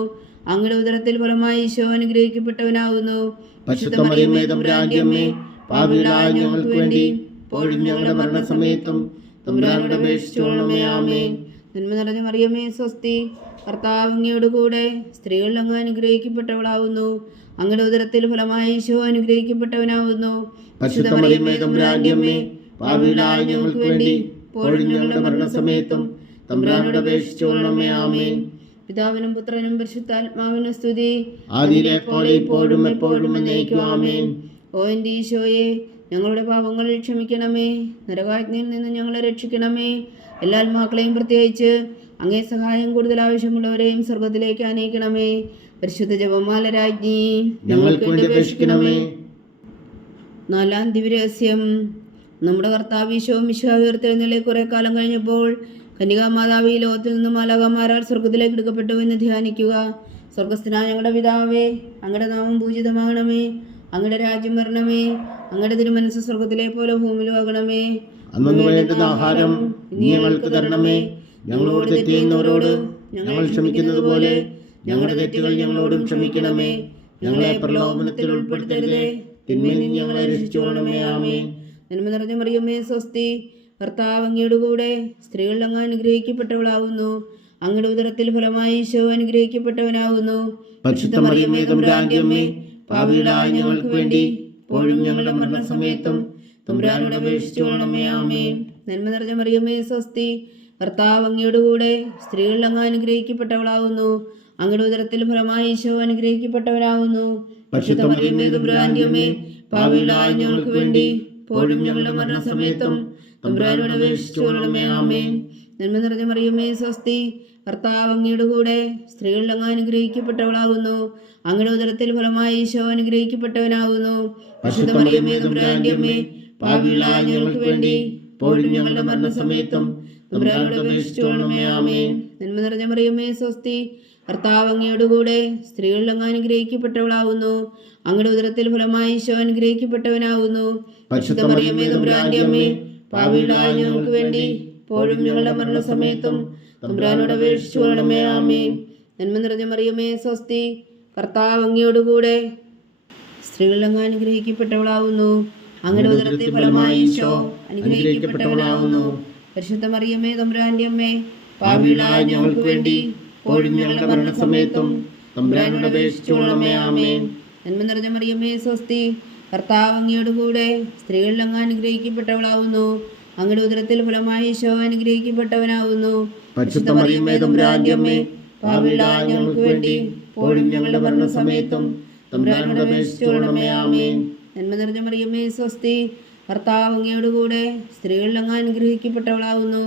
അങ്ങയുടെ ഉദരത്തിൽ ഫലമായി ഈശോ അനുഗ്രഹിക്കപ്പെട്ടവനാകുന്നു. പരിശുദ്ധ മറിയമേ തമ്പുരാന്റെ അമ്മേ, പാപികളായ ഞങ്ങൾക്ക് വേണ്ടി ഇപ്പോഴും ഞങ്ങളുടെ മരണസമയത്തും തമ്പുരാനോട് അപേക്ഷിച്ചുകൊള്ളണമേ. ആമേൻ. നന്മ നിറഞ്ഞ മറിയമേ സ്വസ്തി, കർത്താവ് അങ്ങയുടെ കൂടെ സ്ത്രീകൾ അങ്ങ് അനുഗ്രഹിക്കപ്പെട്ടവളാകുന്നു. അങ്ങയുടെ ഉദരത്തിൽ ഫലമായി ഈശോ അനുഗ്രഹിക്കപ്പെട്ടവനാകുന്നു. പരിശുദ്ധ മറിയമേ തമ്പുരാന്റെ അമ്മേ, പാപികളായ ഞങ്ങൾക്ക് വേണ്ടി ഇപ്പോഴും ഞങ്ങളുടെ മരണസമയത്തും തമ്പുരാനോട് അപേക്ഷിച്ചുകൊള്ളണമേ. ആമേൻ. പിതാവിനും പുത്രനും പരിശുദ്ധാത്മാവിനും സ്തുതി, ആദിയിലെ പോലെ ഇപ്പോഴും എപ്പോഴും എന്നേക്കും. ആമേൻ. ഓ എൻ്റെ ഈശോയെ, ഞങ്ങളുടെ പാപങ്ങൾ ക്ഷമിക്കണമേ, നരകാഗ്നിയിൽ നിന്ന് ഞങ്ങളെ രക്ഷിക്കണമേ. എല്ലാ ആത്മാക്കളെയും പ്രത്യേകിച്ച് അങ്ങേ സഹായം കൂടുതൽ ആവശ്യമുള്ളവരെയും സ്വർഗത്തിലേക്ക് ആനയിക്കണമേ. പരിശുദ്ധ ജപമാല രാജ്ഞി, ഞങ്ങൾക്ക് വേണ്ടി അപേക്ഷിക്കണമേ. നാലാം ദിവ്യരഹസ്യം. നമ്മുടെ കർത്താവ് ഈശോ മിശിഹാ ഉയർത്തെഴുന്നള്ളി കുറെ കാലം കഴിഞ്ഞപ്പോൾ കന്യകാമാതാവ് ഈ ലോകത്തിൽ നിന്ന് മാലാഖമാരാൽ സ്വർഗത്തിലേക്ക് എടുക്കപ്പെട്ടു എന്ന് ധ്യാനിക്കുക. സ്വർഗസ്ഥനായ ഞങ്ങളുടെ പിതാവേ, അങ്ങയുടെ നാമം പൂജിതമാകണമേ. അങ്ങയുടെ രാജ്യം വരണമേ. അങ്ങയുടെ തിരുമനസ്സ് സ്വർഗത്തിലെ പോലെ ഭൂമിയിലും ആകണമേ. അന്നു വേണ്ടുന്ന ആഹാരം ഇനി ഞങ്ങൾക്ക് തരണമേ. ഞങ്ങളോട് തെറ്റ് ചെയ്യുന്നവരോട് ഞങ്ങൾ ക്ഷമിക്കുന്നത് പോലെ ഞങ്ങളുടെ തെറ്റുകൾ ഞങ്ങളോടും ക്ഷമിക്കണമേ. ഞങ്ങളെ പ്രലോഭനത്തിൽ ഉൾപ്പെടുത്തരുതേ, തിന്മയിൽ നിന്ന് ഞങ്ങളെ രക്ഷിച്ചുകൊള്ളണമേ. ആമേൻ. നന്മ നിറഞ്ഞ മറിയമേ സ്വസ്തി, കർത്താവ് അങ്ങയുടെ കൂടെ സ്ത്രീകൾ അങ്ങ് അനുഗ്രഹിക്കപ്പെട്ടവളാകുന്നു. അങ്ങയുടെ ഉദരത്തിൽ ഫലമായി ഈശോ അനുഗ്രഹിക്കപ്പെട്ടവനാകുന്നു. പരിശുദ്ധ മറിയമേ തമ്പുരാന്റെ അമ്മേ, പാപികളായ ഞങ്ങൾക്ക് വേണ്ടി ഇപ്പോഴും ഞങ്ങളുടെ മരണസമയത്തും തമ്പുരാനോട് അപേക്ഷിച്ചുകൊള്ളണമേ. ആമേൻ. നന്മ നിറഞ്ഞ മറിയമേ സ്വസ്തി, കർത്താവ് അങ്ങയുടെ കൂടെ സ്ത്രീകൾ അങ്ങ് അനുഗ്രഹിക്കപ്പെട്ടവളാകുന്നു. അങ്ങയുടെ ഉദരത്തിൽ ഫലമായി ഈശോ അനുഗ്രഹിക്കപ്പെട്ടവനാകുന്നു. പരിശുദ്ധ മറിയമേ തമ്പുരാന്റെ അമ്മേ, പാപികളായ ഞങ്ങൾക്ക് വേണ്ടി ഇപ്പോഴും ഞങ്ങളുടെ മരണസമയത്തും തമ്പുരാനോട് അപേക്ഷിച്ചുകൊള്ളണമേ. ആമേൻ. നന്മ നിറഞ്ഞ മറിയമേ സ്വസ്തി, കർത്താവ് അങ്ങയുടെ കൂടെ സ്ത്രീകൾ അങ്ങ് അനുഗ്രഹിക്കപ്പെട്ടവളാകുന്നു. അങ്ങയുടെ ഉദരത്തിൽ ഫലമായി ഈശോ അനുഗ്രഹിക്കപ്പെട്ടവനാകുന്നു. പരിശുദ്ധ മറിയമേ തമ്പുരാന്റെ അമ്മേ, പാപികളായ ഞങ്ങൾക്ക് വേണ്ടി ഇപ്പോഴും ഞങ്ങളുടെ മരണസമയത്തും തമ്പുരാനോട് അപേക്ഷിച്ചുകൊള്ളണമേ. ആമേൻ. നന്മ നിറഞ്ഞ മറിയമേ സ്വസ്തി, കർത്താവ് അങ്ങയുടെ കൂടെ സ്ത്രീകൾ അങ്ങ് അനുഗ്രഹിക്കപ്പെട്ടവളാകുന്നു. അങ്ങയുടെ ഉദരത്തിൽ ഫലമായി ഈശോ അനുഗ്രഹിക്കപ്പെട്ടവനാകുന്നു. പരിശുദ്ധ മറിയമേ തമ്പുരാന്റെ അമ്മേ, പാപികളായ ഞങ്ങൾക്ക് വേണ്ടി ഇപ്പോഴും ഞങ്ങളുടെ മരണസമയത്തും തമ്പുരാനോട് അപേക്ഷിച്ചുകൊള്ളണമേ. ആമേൻ. നന്മ നിറഞ്ഞ മറിയമേ സ്വസ്തി, കർത്താവ് അങ്ങയുടെ കൂടെ സ്ത്രീകൾ അങ്ങ് അനുഗ്രഹിക്കപ്പെട്ടവളാകുന്നു. അങ്ങയുടെ ഉദരത്തിൽ ഫലമായി ഈശോ അനുഗ്രഹിക്കപ്പെട്ടവളാകുന്നു. പരിശുദ്ധ മറിയമേ തമ്പുരാന്റെ അമ്മേ, പാപികളായ ഞങ്ങൾക്ക് വേണ്ടി ഇപ്പോഴും ഞങ്ങളുടെ മരണസമയത്തും തമ്പുരാനോട് അപേക്ഷിച്ചുകൊള്ളണമേ. ആമേൻ. നന്മ നിറഞ്ഞ മറിയമേ സ്വസ്തി, കർത്താവ് അങ്ങയുടെ കൂടെ സ്ത്രീകൾ അങ്ങ് അനുഗ്രഹിക്കപ്പെട്ടവളാകുന്നു. അങ്ങയുടെ ഉദരത്തിൽ ഫലമായി ഈശോ അനുഗ്രഹിക്കപ്പെട്ടവനാകുന്നു. പരിശുദ്ധ മറിയമേ തമ്പുരാന്റെ അമ്മേ, പാപികളായ ഞങ്ങൾക്ക് വേണ്ടി ഇപ്പോഴും ഞങ്ങളുടെ മരണസമയത്തും തമ്പുരാനോട് അപേക്ഷിച്ചുകൊള്ളണമേ. ആമേൻ. നന്മ നിറഞ്ഞ മറിയമേ സ്വസ്തി, കർത്താവ് അങ്ങയുടെ കൂടെ സ്ത്രീകൾ അങ്ങ് അനുഗ്രഹിക്കപ്പെട്ടവളാകുന്നു.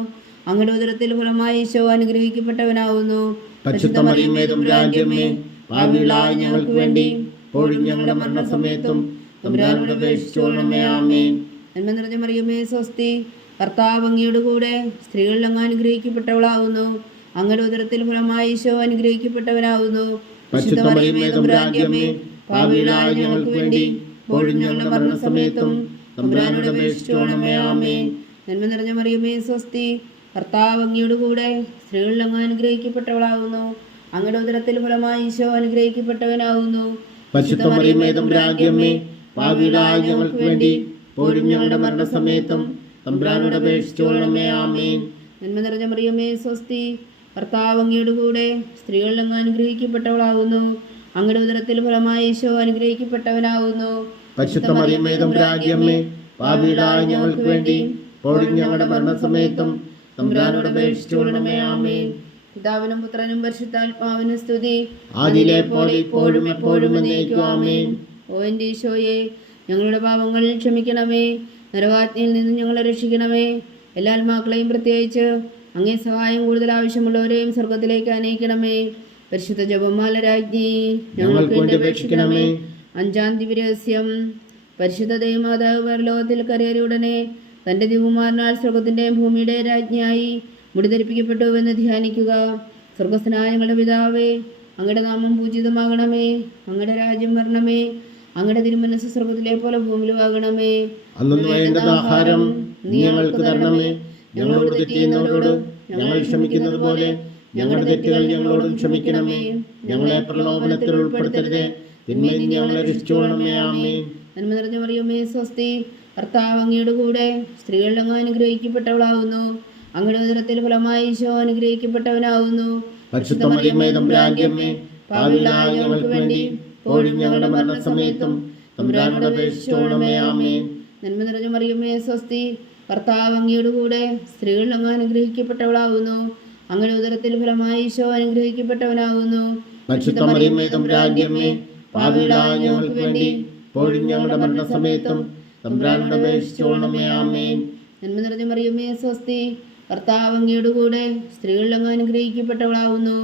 അങ്ങയുടെ ഉദരത്തിൽ ഫലമായി ഈശോ അനുഗ്രഹിക്കപ്പെട്ടവനാകുന്നു. പരിശുദ്ധ മറിയമേ തമ്പുരാന്റെ അമ്മേ, പാപികളായ ഞങ്ങൾക്ക് വേണ്ടി ഇപ്പോഴും ഞങ്ങളുടെ മരണസമയത്തും തമ്പുരാനോട് അപേക്ഷിച്ചുകൊള്ളണമേ. ആമേൻ. നന്മ നിറഞ്ഞ മറിയമേ സ്വസ്തി, കർത്താവ് അങ്ങയുടെ കൂടെ സ്ത്രീകൾ അങ്ങ് അനുഗ്രഹിക്കപ്പെട്ടവളാകുന്നു. അങ്ങയുടെ ഉദരത്തിൽ ഫലമായി ഈശോ അനുഗ്രഹിക്കപ്പെട്ടവനാകുന്നു. പരിശുദ്ധ മറിയമേ തമ്പുരാന്റെ അമ്മേ, പാപികളായ ഞങ്ങൾക്ക് വേണ്ടി ഇപ്പോഴും ഞങ്ങളുടെ മരണസമയത്തും തമ്പുരാനോട് അപേക്ഷിച്ചുകൊള്ളണമേ. ആമേൻ. നന്മ നിറഞ്ഞ മറിയമേ സ്വസ്തി, കർത്താവ് അങ്ങയുടെ കൂടെ സ്ത്രീകൾ അങ്ങ് അനുഗ്രഹിക്കപ്പെട്ടവളാകുന്നു. അങ്ങയുടെ ഉദരത്തിൽ ഫലമായി ഈശോ അനുഗ്രഹിക്കപ്പെട്ടവനാകുന്നു. പരിശുദ്ധ മറിയമേ തമ്പുരാന്റെ അമ്മേ, പാപികളായ ഞങ്ങൾക്ക് വേണ്ടി ഇപ്പോഴും ഞങ്ങളുടെ മരണസമയത്തും തമ്പുരാനോട് അപേക്ഷിച്ചുകൊള്ളണമേ. ആമേൻ. നന്മ നിറഞ്ഞ മറിയമേ സ്വസ്തി, കർത്താവ് അങ്ങയുടെ കൂടെ സ്ത്രീകൾ അങ്ങ് അനുഗ്രഹിക്കപ്പെട്ടവളാകുന്നു. അങ്ങയുടെ ഉദരത്തിൽ ഫലമായി ഈശോ അനുഗ്രഹിക്കപ്പെട്ടവനാകുന്നു. പരിശുദ്ധ മറിയമേ തമ്പുരാന്റെ അമ്മേ, പാപികളായ ഞങ്ങൾക്ക് വേണ്ടി ഇപ്പോഴും ഞങ്ങളുടെ മരണസമയത്തും തമ്പുരാനോട് അപേക്ഷിച്ചുകൊള്ളണമേ. ആമേൻ. പിതാവിനും പുത്രനും പരിശുദ്ധാത്മാവിനും സ്തുതി. ആദിയിലെ പോലെ ഇപ്പോഴും എപ്പോഴും എന്നേക്കും ആമേൻ. ഓ എൻ്റെ ഈശോയെ, ഞങ്ങളുടെ പാപങ്ങൾ ക്ഷമിക്കണമേ. നരകാജ്ഞയിൽ നിന്ന് ഞങ്ങളെ രക്ഷിക്കണമേ. എല്ലാ ആത്മാക്കളെയും പ്രത്യേകിച്ച് അങ്ങേ സഹായം കൂടുതൽ ആവശ്യമുള്ളവരെയും സ്വർഗത്തിലേക്ക് അനയിക്കണമേ. പരിശുദ്ധ ജപമാല രാജ്ഞി ഞങ്ങൾക്ക് വേണ്ടി അപേക്ഷിക്കണമേ. 5-ാം ദിവ്യരഹസ്യം. പരിശുദ്ധ ദൈവമാതാവ് പരലോകത്തിൽ കരയേറിയ ഉടനെ തൻ്റെ ദിവ്യകുമാരനാൽ സ്വർഗത്തിൻ്റെയും ഭൂമിയുടെയും രാജ്ഞിയായി മുടിധരിപ്പിക്കപ്പെട്ടുവെന്ന് ധ്യാനിക്കുക. സ്വർഗസ്ഥനായ ഞങ്ങളുടെ പിതാവേ, അങ്ങയുടെ നാമം പൂജിതമാകണമേ. അങ്ങയുടെ രാജ്യം വരണമേ. അങ്ങയുടെ തിരുമനസ്സ് സ്വർഗത്തിലെ പോലെ ഭൂമിയിലുമാകണമേ. അന്നു വേണ്ടുന്ന ആഹാരം നീ ഞങ്ങൾക്ക് തരണമേ. ഞങ്ങളോട് തെറ്റ് ചെയ്യുന്നവരോട് ഞങ്ങൾ ക്ഷമിക്കുന്നത് പോലെ ഞങ്ങളുടെ തെറ്റുകൾ ഞങ്ങളോടും ക്ഷമിക്കണമേ. ഞങ്ങളെ പ്രലോഭനത്തിൽ ഉൾപ്പെടുത്തരുതേ, തിന്മയിൽ നിന്ന് ഞങ്ങളെ രക്ഷിച്ചുകൊള്ളണമേ. ആമേൻ. നന്മ നിറഞ്ഞ മറിയമേ, സ്വസ്തി. കർത്താവ് അങ്ങയുടെ കൂടെ സ്ത്രീകളിൽ അങ്ങ് അനുഗ്രഹിക്കപ്പെട്ടവളാകുന്നു. അങ്ങയുടെ ഉദരത്തിൽ ഫലമായി ഈശോ അനുഗ്രഹിക്കപ്പെട്ടവനാകുന്നു. പരിശുദ്ധ മറിയമേ, തമ്പുരാന്റെ അമ്മേ, പാപികളായ ഞങ്ങൾക്ക് വേണ്ടി ഇപ്പോഴും ഞങ്ങളുടെ മരണസമയത്തും തമ്പുരാനോട് അപേക്ഷിച്ചുകൊള്ളണമേ. ആമേൻ. നന്മ നിറഞ്ഞ മറിയമേ, സ്വസ്തി. കർത്താവ് അങ്ങയുടെ കൂടെ സ്ത്രീകളിൽ അങ്ങ് അനുഗ്രഹിക്കപ്പെട്ടവളാകുന്നു. അങ്ങയുടെ ഉദരത്തിൽ ഫലമായി ഈശോ അനുഗ്രഹിക്കപ്പെട്ടവനാകുന്നു. പരിശുദ്ധ മറിയമേ, തമ്പുരാന്റെ അമ്മേ, പാപികളായ ഞങ്ങൾക്ക് വേണ്ടി ഇപ്പോഴും ഞങ്ങളുടെ മരണസമയത്തും തമ്പുരാനോട് അപേക്ഷിച്ചുകൊള്ളണമേ. ആമേൻ. നന്മ നിറഞ്ഞ മറിയമേ, സ്വസ്തി. കർത്താവ് അങ്ങയുടെ കൂടെ സ്ത്രീകളിൽ അങ്ങ് അനുഗ്രഹിക്കപ്പെട്ടവളാകുന്നു.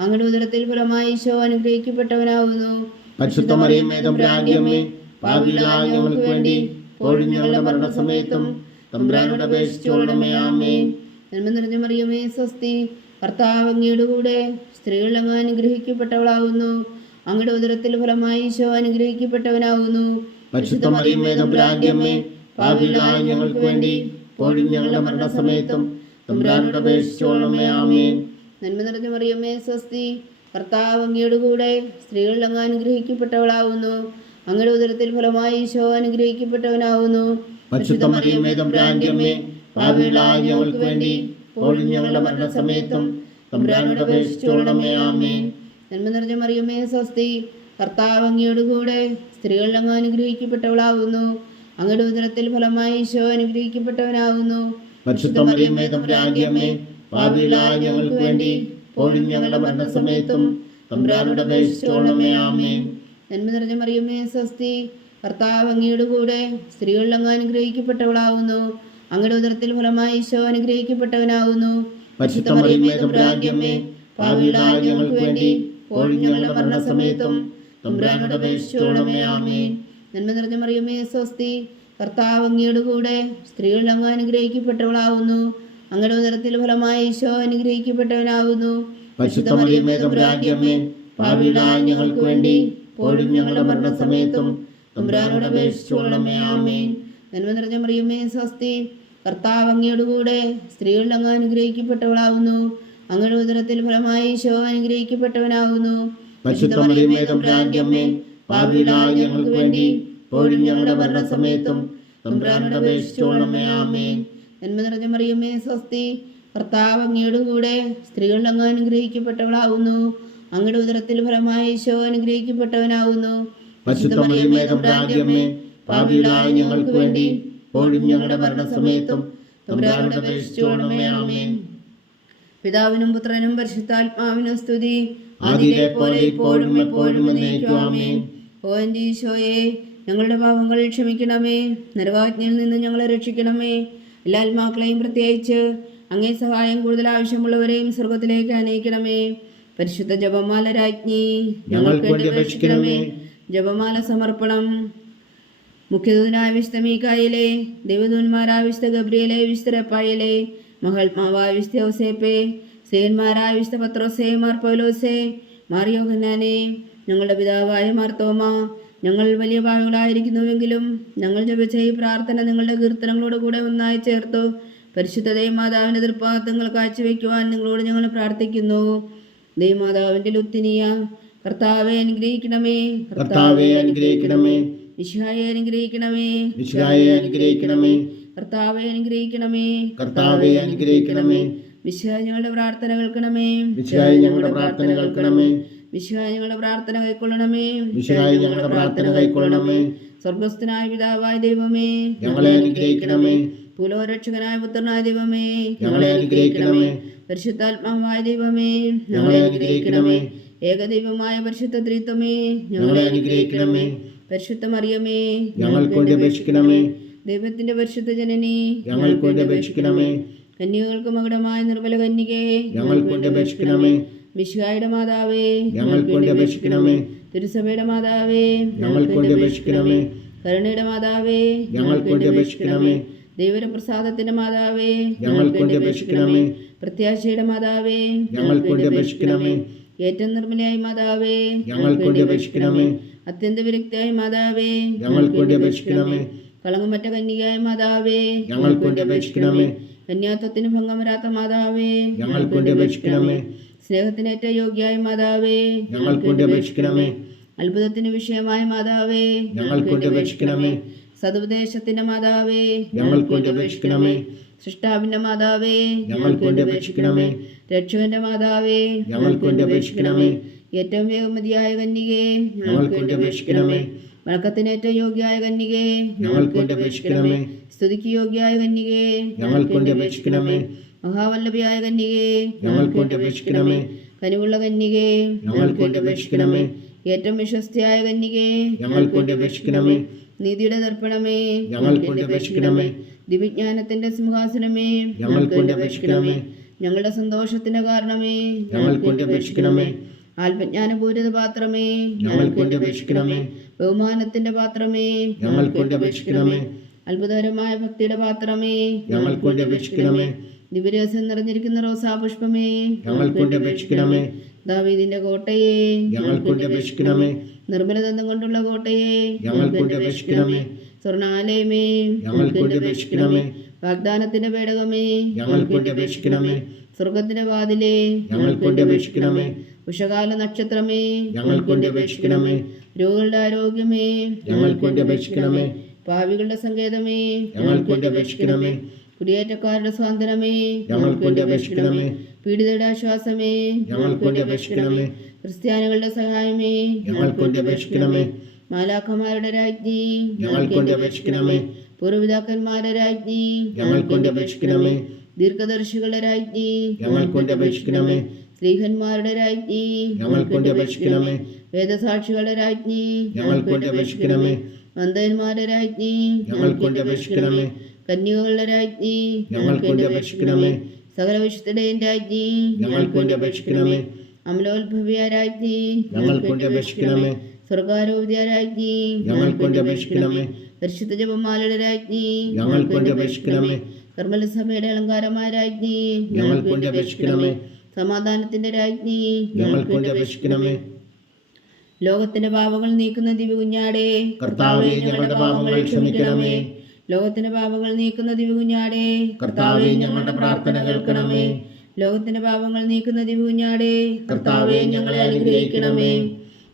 അങ്ങയുടെ ഉദരത്തിൽ ഫലമായി ഈശോ അനുഗ്രഹിക്കപ്പെട്ടവനാകുന്നു. പരിശുദ്ധ മറിയമേ, തമ്പുരാന്റെ അമ്മേ, പാപികളായ ഞങ്ങൾക്ക് വേണ്ടി ഇപ്പോഴും ഞങ്ങളുടെ മരണസമയത്തും തമ്പുരാനോട് അപേക്ഷിച്ചുകൊള്ളണമേ. ആമേൻ. നന്മ നിറഞ്ഞ മറിയമേ, സ്വസ്തി. കർത്താവ് അങ്ങയുടെ കൂടെ സ്ത്രീകളിൽ അങ്ങ് അനുഗ്രഹിക്കപ്പെട്ടവളാകുന്നു. അങ്ങയുടെ ഉദരത്തിൽ ഫലമായി ഈശോ അനുഗ്രഹിക്കപ്പെട്ടവനാകുന്നു. പരിശുദ്ധ മറിയമേ, തമ്പുരാന്റെ അമ്മേ, പാപികളായ ഞങ്ങൾക്ക് വേണ്ടി ഇപ്പോഴും ഞങ്ങളുടെ മരണസമയത്തും തമ്പുരാനോട് അപേക്ഷിച്ചുകൊള്ളണമേ. ആമേൻ. നന്മ നിറഞ്ഞ മറിയമേ, സ്വസ്തി. കർത്താവ് അങ്ങയുടെ കൂടെ സ്ത്രീകളിൽ അങ്ങ് അനുഗ്രഹിക്കപ്പെട്ടവളാകുന്നു. അങ്ങയുടെ ഉദരത്തിൽ ഫലമായി ഈശോ അനുഗ്രഹിക്കപ്പെട്ടവനാകുന്നു. പരിശുദ്ധ മറിയമേ, തമ്പുരാന്റെ അമ്മേ, പാപികളായ ഞങ്ങൾക്ക് വേണ്ടി ഇപ്പോഴും ഞങ്ങളുടെ മരണസമയത്തും തമ്പുരാനോട് അപേക്ഷിച്ചുകൊള്ളണമേ. ആമേൻ. നന്മ നിറഞ്ഞ മറിയമേ, സ്വസ്തി. കർത്താവ് അങ്ങയുടെ കൂടെ സ്ത്രീകളിൽ അങ്ങ് അനുഗ്രഹിക്കപ്പെട്ടവളാകുന്നു. അങ്ങയുടെ ഉദരത്തിൽ ഫലമായി ഈശോ അനുഗ്രഹിക്കപ്പെട്ടവനാകുന്നു. പരിശുദ്ധ മറിയമേ, തമ്പുരാന്റെ അമ്മേ, പാപികളായ ഞങ്ങൾക്ക് വേണ്ടി ഇപ്പോഴും ഞങ്ങളുടെ മരണസമയത്തും തമ്പുരാനോട് അപേക്ഷിച്ചുകൊള്ളണമേ. ആമേൻ. നന്മ നിറഞ്ഞ മറിയമേ, സ്വസ്തി. കർത്താവ് അങ്ങയുടെ കൂടെ സ്ത്രീകളിൽ അങ്ങ് അനുഗ്രഹിക്കപ്പെട്ടവളാകുന്നു. അങ്ങയുടെ ഉദരത്തിൽ ഫലമായി ഈശോ അനുഗ്രഹിക്കപ്പെട്ടവനാകുന്നു. പരിശുദ്ധ മറിയമേ, തമ്പുരാന്റെ അമ്മേ, പാപികളായ ഞങ്ങൾക്ക് വേണ്ടി ഇപ്പോഴും ഞങ്ങളുടെ മരണസമയത്തും തമ്പുരാനോട് അപേക്ഷിച്ചുകൊള്ളണമേ. ആമേൻ. നന്മ നിറഞ്ഞ മറിയമേ, സ്വസ്തി. കർത്താവ് അങ്ങയുടെ കൂടെ സ്ത്രീകളിൽ അങ്ങ് അനുഗ്രഹിക്കപ്പെട്ടവളാകുന്നു. അങ്ങയുടെ ഉദരത്തിൽ ഫലമായി ഈശോ അനുഗ്രഹിക്കപ്പെട്ടവനാകുന്നു. പരിശുദ്ധ മറിയമേ, തമ്പുരാന്റെ അമ്മേ, പാപികളായ ഞങ്ങൾക്ക് വേണ്ടി ഇപ്പോഴും ഞങ്ങളുടെ മരണസമയത്തും തമ്പുരാനോട് അപേക്ഷിച്ചുകൊള്ളണമേ. ആമേൻ. നന്മ നിറഞ്ഞ മറിയമേ, സ്വസ്തി. കർത്താവ് അങ്ങയുടെ കൂടെ സ്ത്രീകളിൽ അങ്ങ് അനുഗ്രഹിക്കപ്പെട്ടവളാകുന്നു. അങ്ങയുടെ ഉദരത്തിൽ ഫലമായി ഈശോ അനുഗ്രഹിക്കപ്പെട്ടവനാകുന്നു. പരിശുദ്ധ മറിയമേ, തമ്പുരാന്റെ അമ്മേ, പാപികളായ ഞങ്ങൾക്ക് വേണ്ടി ഇപ്പോഴും ഞങ്ങളുടെ മരണസമയത്തും തമ്പുരാനോട് അപേക്ഷിച്ചുകൊള്ളണമേ. ആമേൻ. നന്മ നിറഞ്ഞ മറിയമേ, സ്വസ്തി. കർത്താവ് അങ്ങയുടെ കൂടെ സ്ത്രീകളിൽ അങ്ങ് അനുഗ്രഹിക്കപ്പെട്ടവളാകുന്നു. അങ്ങയുടെ ഉദരത്തിൽ ഫലമായി ഈശോ അനുഗ്രഹിക്കപ്പെട്ടവനാകുന്നു. പരിശുദ്ധ മറിയമേ, തമ്പുരാന്റെ അമ്മേ, പാപികളായ ഞങ്ങൾക്ക് വേണ്ടി ഇപ്പോഴും ഞങ്ങളുടെ മരണസമയത്തും തമ്പുരാനോട് അപേക്ഷിച്ചുകൊള്ളണമേ. ആമേൻ. പിതാവിനും പുത്രനും പരിശുദ്ധാത്മാവിനും സ്തുതി. ആദിയിലെ പോലെ ഇപ്പോഴും എപ്പോഴും എന്നേക്കും. ആമേൻ. ഓ എൻ്റെ ഈശോയെ, ഞങ്ങളുടെ പാപങ്ങൾ ക്ഷമിക്കണമേ. നരകാജ്ഞയിൽ നിന്ന് ഞങ്ങളെ രക്ഷിക്കണമേ. എല്ലാ ആത്മാക്കളെയും പ്രത്യേകിച്ച് അങ്ങേ സഹായം കൂടുതൽ ആവശ്യമുള്ളവരെയും സ്വർഗത്തിലേക്ക് അനയിക്കണമേ. പരിശുദ്ധ ജപമാല രാജ്ഞി ഞങ്ങൾക്ക് വേണ്ടി അപേക്ഷിക്കണമേ. ജപമാല സമർപ്പണം. മുഖ്യദൂതനായ വിശുദ്ധ മീഖായേലേ, ദൈവദൂതന്മാരായ വിശുദ്ധ ഗബ്രിയേലേ, വിശുദ്ധ റഫായേലേ, മഹാത്മാവായ വിശുദ്ധ ഔസേപ്പേ, സേന്മാരായ വിശുദ്ധ പത്രോസേ, മാർ പൗലോസേ, മാർ യോഹന്നാനേ, ഞങ്ങളുടെ പിതാവായ മാർത്തോമ, ഞങ്ങൾ വലിയ പാപികളായിരിക്കുന്നുവെങ്കിലും ഞങ്ങൾ ജപിച്ച ഈ പ്രാർത്ഥന നിങ്ങളുടെ കീർത്തനങ്ങളോട് കൂടെ ഒന്നായി ചേർത്തു പരിശുദ്ധ ദൈവമാതാവിൻ്റെ തൃപ്പാദങ്ങൾ കാഴ്ചവെക്കുവാൻ നിങ്ങളോട് ഞങ്ങൾ പ്രാർത്ഥിക്കുന്നു. ദൈവമാതാവിൻ്റെ ലുത്തിനിയ കർത്താവെ അനുഗ്രഹിക്കണമേ. കർത്താവെ അനുഗ്രഹിക്കണമേ. മിശിഹായെ അനുഗ്രഹിക്കണമേ. മിശിഹായെ അനുഗ്രഹിക്കണമേ. കർത്താവെ അനുഗ്രഹിക്കണമേ. കർത്താവെ അനുഗ്രഹിക്കണമേ. മിശിഹായ ഞങ്ങളുടെ പ്രാർത്ഥന കേൾക്കണമേ. മിശിഹായ ഞങ്ങളുടെ പ്രാർത്ഥന കേൾക്കണമേ. മിശിഹായ ഞങ്ങളുടെ പ്രാർത്ഥന കൈക്കൊള്ളണമേ. മിശിഹായ ഞങ്ങളുടെ പ്രാർത്ഥന കൈക്കൊള്ളണമേ. സ്വർഗസ്ഥനായ പിതാവായ ദൈവമേ, ഞങ്ങളെ അനുഗ്രഹിക്കണമേ. ഭൂലോകരക്ഷകനായ പുത്രനായ ദൈവമേ, ഞങ്ങളെ അനുഗ്രഹിക്കണമേ. പരിശുദ്ധാത്മാവായ ദൈവമേ ഞങ്ങളെ അനുഗ്രഹിക്കണമേ. ഏകദൈവമായ പരിശുദ്ധ ത്രിത്വമേ ഞങ്ങളെ അനുഗ്രഹിക്കണമേ. പരിശുദ്ധ മറിയമേ ഞങ്ങൾക്ക് വേണ്ടി അപേക്ഷിക്കണമേ. ദൈവത്തിന്റെ പരിശുദ്ധ ജനനി ഞങ്ങൾക്ക് വേണ്ടി അപേക്ഷിക്കണമേ. കന്യകൾക്ക് മകുടമായ നിർമ്മല കന്യകേ ഞങ്ങൾക്ക് വേണ്ടി അപേക്ഷിക്കണമേ. മിശിഹായുടെ മാതാവേ ഞങ്ങൾക്ക് വേണ്ടി അപേക്ഷിക്കണമേ. തിരുസഭയുടെ മാതാവേ ഞങ്ങൾക്ക് വേണ്ടി അപേക്ഷിക്കണമേ. കരുണയുടെ മാതാവേ ഞങ്ങൾക്ക് വേണ്ടി അപേക്ഷിക്കണമേ. ദൈവപ്രസാദത്തിന്റെ മാതാവേ ഞങ്ങൾക്ക് വേണ്ടി അപേക്ഷിക്കണമേ. പ്രത്യാശയുടെ മാതാവേ ഞങ്ങൾക്ക് വേണ്ടി അപേക്ഷിക്കണമേ. ഏറ്റവും നിർമ്മലയായ മാതാവേ ഞങ്ങൾക്ക് വേണ്ടി അപേക്ഷിക്കണമേ. അത്യന്ത വിരക്തിയായ മാതാവേ ഞങ്ങൾക്ക് വേണ്ടി അപേക്ഷിക്കണമേ. കളങ്കമറ്റ കന്യകയായ മാതാവേ ഞങ്ങൾക്ക് വേണ്ടി അപേക്ഷിക്കണമേ. കന്യാത്വത്തിന് ഭംഗം വരാത്ത മാതാവേ ഞങ്ങൾക്ക് വേണ്ടി അപേക്ഷിക്കണമേ. സ്നേഹത്തിനേറ്റ യോഗ്യായ മാതാവേ ഞങ്ങൾക്ക് വേണ്ടി അപേക്ഷിക്കണമേ. അത്ഭുതത്തിന് വിഷയമായ മാതാവേ ഞങ്ങൾക്ക് വേണ്ടി അപേക്ഷിക്കണമേ. സതുപദേശത്തിന്റെ മാതാവേ ഞങ്ങൾക്ക് വേണ്ടി അപേക്ഷിക്കണമേ. സൃഷ്ടാവിന്റെ മാതാവേ ഞങ്ങൾക്ക് വേണ്ടി അപേക്ഷിക്കണമേ. രക്ഷകന്റെ മാതാവേ ഞങ്ങൾക്ക് വേണ്ടി അപേക്ഷിക്കണമേ. ഏറ്റവും വേഗമതിയായ കന്യകേ ഞങ്ങൾക്ക് വേണ്ടി അപേക്ഷിക്കണമേ. വണക്കത്തിനേറ്റ യോഗ്യായ കന്യകേ ഞങ്ങൾക്ക് വേണ്ടി അപേക്ഷിക്കണമേ. സ്തുതിക്ക് യോഗ്യായ കന്യകേ ഞങ്ങൾക്ക് വേണ്ടി അപേക്ഷിക്കണമേ. മഹാവല്ലഭിയായ കന്യകേ ഞങ്ങൾക്ക് വേണ്ടി അപേക്ഷിക്കണമേ. കനിവുള്ള കന്യകേ ഞങ്ങൾക്ക് വേണ്ടി അപേക്ഷിക്കണമേ. ഏറ്റവും വിശ്വസ്തയായ കന്യകേ ഞങ്ങൾക്ക് വേണ്ടി അപേക്ഷിക്കണമേ. നീതിയുടെ ദർപ്പണമേ ഞങ്ങൾക്ക് വേണ്ടി അപേക്ഷിക്കണമേ. ദിവ്യജ്ഞാനത്തിന്റെ സിംഹാസനമേ ഞങ്ങൾക്ക് വേണ്ടി അപേക്ഷിക്കണമേ. ഞങ്ങളുടെ സന്തോഷത്തിന്റെ കാരണമേ ഞങ്ങൾക്ക് വേണ്ടി അപേക്ഷിക്കണമേ. ആത്മജ്ഞാനപൂരിത പാത്രമേ ഞങ്ങൾക്ക് വേണ്ടി അപേക്ഷിക്കണമേ. ബഹുമാനത്തിന്റെ പാത്രമേ ഞങ്ങൾക്ക് വേണ്ടി അപേക്ഷിക്കണമേ. അത്ഭുതകരമായ ഭക്തിയുടെ പാത്രമേ ഞങ്ങൾക്ക് വേണ്ടി അപേക്ഷിക്കണമേ. ദിവ്യരസം നിറഞ്ഞിരിക്കുന്ന റോസാപുഷ്പമേ ഞങ്ങൾക്ക് വേണ്ടി അപേക്ഷിക്കണമേ. ദാവീദിന്റെ കോട്ടയെ ഞങ്ങൾക്ക് വേണ്ടി അപേക്ഷിക്കണമേ. നിർമ്മലദന്തം കൊണ്ടുള്ള കോട്ടയെ ഞങ്ങൾക്ക് വേണ്ടി അപേക്ഷിക്കണമേ. സ്വർണാലയമേ ഞങ്ങൾക്ക് വേണ്ടി അപേക്ഷിക്കണമേ. വാഗ്ദാനത്തിന്റെ പേടകമേ ഞങ്ങൾക്ക് വേണ്ടി അപേക്ഷിക്കണമേ. സ്വർഗത്തിന്റെ വാതിലേ ഞങ്ങൾക്ക് വേണ്ടി അപേക്ഷിക്കണമേ. ഉഷകാല നക്ഷത്രമേ ഞങ്ങൾക്ക് വേണ്ടി അപേക്ഷിക്കണമേ. രോഗികളുടെ ആരോഗ്യമേ ഞങ്ങൾക്ക് വേണ്ടി അപേക്ഷിക്കണമേ. പാവികളുടെ സങ്കേതമേ ഞങ്ങൾക്ക് വേണ്ടി അപേക്ഷിക്കണമേ. കുടിയേറ്റക്കാരുടെ സ്വാതന്ത്ര്യമേ ഞങ്ങൾക്ക് വേണ്ടി അപേക്ഷിക്കണമേ. പീഡിതരുടെ ആശ്വാസമേ ഞങ്ങൾക്ക് വേണ്ടി അപേക്ഷിക്കണമേ. ക്രിസ്ത്യാനികളുടെ സഹായമേ ഞങ്ങൾക്ക് വേണ്ടി അപേക്ഷിക്കണമേ. മാലാഖമാരുടെ രാജ്ഞി ഞങ്ങൾക്ക് വേണ്ടി അപേക്ഷിക്കണമേ. പൂർവ്വപിതാക്കന്മാരുടെ രാജ്ഞി ഞങ്ങൾക്ക് വേണ്ടി അപേക്ഷിക്കണമേ. ദീർഘദർശികളുടെ രാജ്ഞി ഞങ്ങൾക്ക് വേണ്ടി അപേക്ഷിക്കണമേ. സ്ത്രീഹന്മാരുടെ രാജ്ഞി ഞങ്ങൾക്ക് വേണ്ടി അപേക്ഷിക്കണമേ. വേദസാക്ഷികളുടെ രാജ്ഞി ഞങ്ങൾക്ക് വേണ്ടി അപേക്ഷിക്കണമേ. മന്ദന്മാരുടെ രാജ്ഞി ഞങ്ങൾക്ക് വേണ്ടി അപേക്ഷിക്കണമേ. കന്യകകളുടെ രാജ്ഞി ഞങ്ങൾക്ക് വേണ്ടി അപേക്ഷിക്കണമേ. സകല വിശുദ്ധയുടെയും രാജ്ഞി ഞങ്ങൾക്ക് വേണ്ടി അപേക്ഷിക്കണമേ. അമലോത്ഭവിയ രാജ്ഞി ഞങ്ങൾക്ക് വേണ്ടി അപേക്ഷിക്കണമേ. സ്വർഗാരോഗ്യ രാജ്ഞി ഞങ്ങൾക്ക് വേണ്ടി അപേക്ഷിക്കണമേ. പരിശുദ്ധ ജപമാലയുടെ രാജ്ഞി ഞങ്ങൾക്ക് വേണ്ടി അപേക്ഷിക്കണമേ. കർമ്മല സഭയുടെ അലങ്കാരമായ രാജ്ഞി ഞങ്ങൾക്ക് വേണ്ടി അപേക്ഷിക്കണമേ. സമാധാനത്തിന്റെ രാജ്ഞി ഞങ്ങൾക്ക് വേണ്ടി അപേക്ഷിക്കണമേ. ലോകത്തിന്റെ പാപങ്ങൾ നീക്കുന്ന ദിവ്യകുഞ്ഞാടേ കർത്താവേ, ഞങ്ങളുടെ പാപങ്ങൾ ക്ഷമിക്കണമേ. ലോകത്തിന്റെ പാപങ്ങൾ നീക്കുന്ന ദിവ്യകുഞ്ഞാടേ കർത്താവേ, ഞങ്ങളുടെ പ്രാർത്ഥന കേൾക്കണമേ. ലോകത്തിന്റെ പാപങ്ങൾ നീക്കുന്ന ദിവ്യകുഞ്ഞാടേ കർത്താവേ, ഞങ്ങളെ അനുഗ്രഹിക്കണമേ.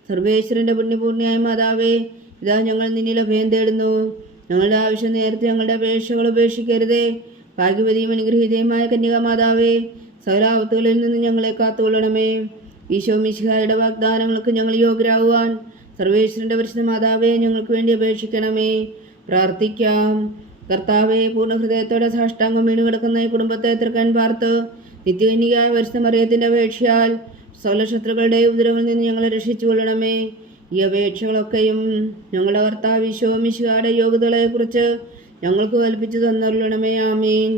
സർവേശ്വരന്റെ പുണ്യപൂർണ്ണയായ മാതാവേ, ഇതാ ഞങ്ങൾ നിന്നിൽ അഭയം തേടുന്നു. ഞങ്ങളുടെ ആവശ്യം നേരത്തെ ഞങ്ങളുടെ അപേക്ഷകൾ ഉപേക്ഷിക്കരുതേ. ഭാഗ്യവതിയും അനുഗ്രഹീതയുമായ കന്യകാമാതാവേ, സകലാപത്തുകളിൽ നിന്ന് ഞങ്ങളെ കാത്തുകൊള്ളണമേ. ഈശോ മിശിഹായുടെ വാഗ്ദാനങ്ങൾക്ക് ഞങ്ങൾ യോഗ്യരാകുവാൻ സർവേശ്വരന്റെ പരിശുദ്ധ മാതാവേ, ഞങ്ങൾക്ക് വേണ്ടി അപേക്ഷിക്കണമേ. പ്രാർത്ഥിക്കാം. കർത്താവെ, പൂർണ്ണ ഹൃദയത്തോടെ സാഷ്ടാംഗം വീണ് കിടക്കുന്ന ഈ കുടുംബത്തെ തൃക്കൺ പാർത്ത് നിത്യകന്യകയായ പരിശുദ്ധ മറിയത്തിന്റെ അപേക്ഷയാൽ സകല ശത്രുക്കളുടെ ഉപദ്രവങ്ങളിൽ നിന്ന് ഞങ്ങളെ രക്ഷിച്ചു കൊള്ളണമേ. ഈ അപേക്ഷകളൊക്കെയും ഞങ്ങളുടെ കർത്താവ് ഈശോ മിശിഹായുടെ യോഗ്യതകളെക്കുറിച്ച് ഞങ്ങൾക്ക് കൽപ്പിച്ചു തന്നരുളണമേ. ആമേൻ.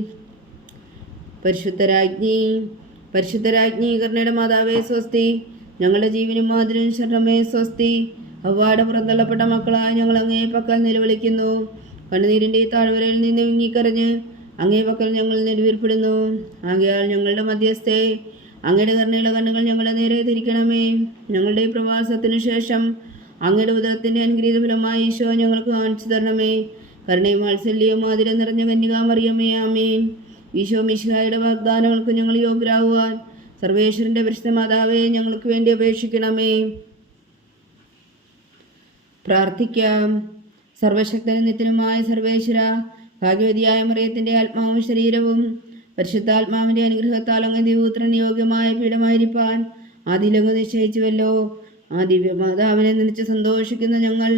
പരിശുദ്ധരാജ്ഞി കരുണയുടെ മാതാവേ സ്വസ്തി. ഞങ്ങളുടെ ജീവനും മാതിരും ശരണമേ സ്വസ്തി. അവ്വാടെ പുറന്തള്ളപ്പെട്ട മക്കളായ ഞങ്ങൾ അങ്ങേ പക്കൽ നിലവിളിക്കുന്നു. കണ്ണുനീരിൻ്റെ ഈ താഴ്വരയിൽ നിന്ന് വിങ്ങിക്കരഞ്ഞ് അങ്ങേ പക്കൽ ഞങ്ങൾ നെടുവീർപ്പെടുന്നു. ആകയാൽ ഞങ്ങളുടെ മധ്യസ്ഥേ, അങ്ങയുടെ കരുണയുള്ള കണ്ണുകൾ ഞങ്ങളുടെ നേരെ തിരിക്കണമേ. ഞങ്ങളുടെ ഈ പ്രവാസത്തിനു ശേഷം അങ്ങയുടെ ഉദരത്തിൻ്റെ അനുഗ്രഹീത ഫലമായി ഈശോ ഞങ്ങൾക്ക് കാണിച്ചു തരണമേ. കരുണയും വാത്സല്യവും ആതിരം നിറഞ്ഞ കന്യകാമറിയമേ. ആമേൻ. ഈശോ മിശിഹായുടെ വാഗ്ദാനങ്ങൾക്ക് ഞങ്ങൾ യോഗ്യരാകുവാൻ സർവേശ്വരൻ്റെ പരിശുദ്ധ മാതാവേ, ഞങ്ങൾക്ക് വേണ്ടി അപേക്ഷിക്കണമേ. പ്രാർത്ഥിക്കാം. സർവശക്തനും നിത്യനുമായ സർവേശ്വര, ഭാഗ്യവതിയായ മറിയത്തിൻ്റെ ആത്മാവും ശരീരവും പരിശുദ്ധാത്മാവിൻ്റെ അനുഗ്രഹത്താൽ അങ്ങ് ദിവ്യപുത്രന് യോഗ്യമായ പീഠമായിരിക്കാൻ ആദിലങ്ങ് നിശ്ചയിച്ചുവല്ലോ. ആ ദിവ്യമാതാവിനെ നനച്ച് സന്തോഷിക്കുന്ന ഞങ്ങൾ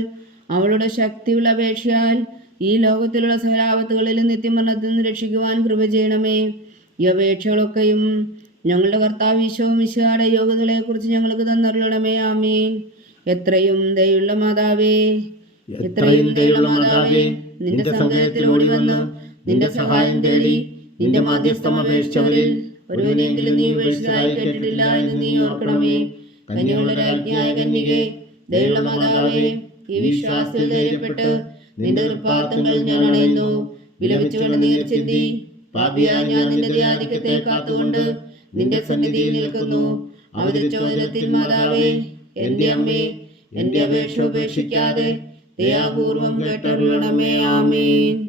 അവളുടെ ശക്തിയുള്ള അപേക്ഷയാൽ ഈ ലോകത്തിലുള്ള സകലാപത്തുകളിലും നിത്യമരണത്തിൽ നിന്ന് രക്ഷിക്കുവാൻ കൃപ ചെയ്യണമേ. ഈ അപേക്ഷകളൊക്കെയും ഞങ്ങളുടെ കർത്താവ് ഈശോ മിശിഹായുടെ യോഗ്യതകളെക്കുറിച്ച് ഞങ്ങൾക്ക് തന്നരുളണമേ. ആമീൻ. എത്രയും ദയുള്ള മാതാവേ, എത്രയും ദയുള്ള മാതാവേ, നിന്റെ സങ്കേതത്തിൽ ഓടി വന്ന് നിന്റെ സഹായം തേടി നിന്റെ മാധ്യസ്ഥം അപേക്ഷിച്ചവരിൽ ഒരുവനെങ്കിലും നീ ഉപേക്ഷിച്ചതായി കേട്ടിട്ടില്ല എന്ന് നീ ഓർക്കണമേ. കന്യകളുടെ രാജ്ഞിയായ കന്യകേ, ദയുള്ള മാതാവേ, ഈ വിശ്വാസത്തിൽ ധൈര്യപ്പെട്ട് നിന്റെ കൃപാർത്ഥങ്ങൾ ഞാൻ അണയുന്നു. വിലപിച്ചുകൊണ്ട് നീർ ചിന്തി പാപിയായ ഞാൻ നിന്റെ ദയാധിക്യത്തെ കാത്തുകൊണ്ട് നിന്റെ സന്നിധിയിൽ നിൽക്കുന്നു. അവതരിച്ചോദരത്തിൽ മാതാവേ, എന്റെ അമ്മേ, എന്റെ അപേക്ഷ ഉപേക്ഷിക്കാതെ ദയാപൂർവം കേട്ടരുളണമേ. ആമീൻ.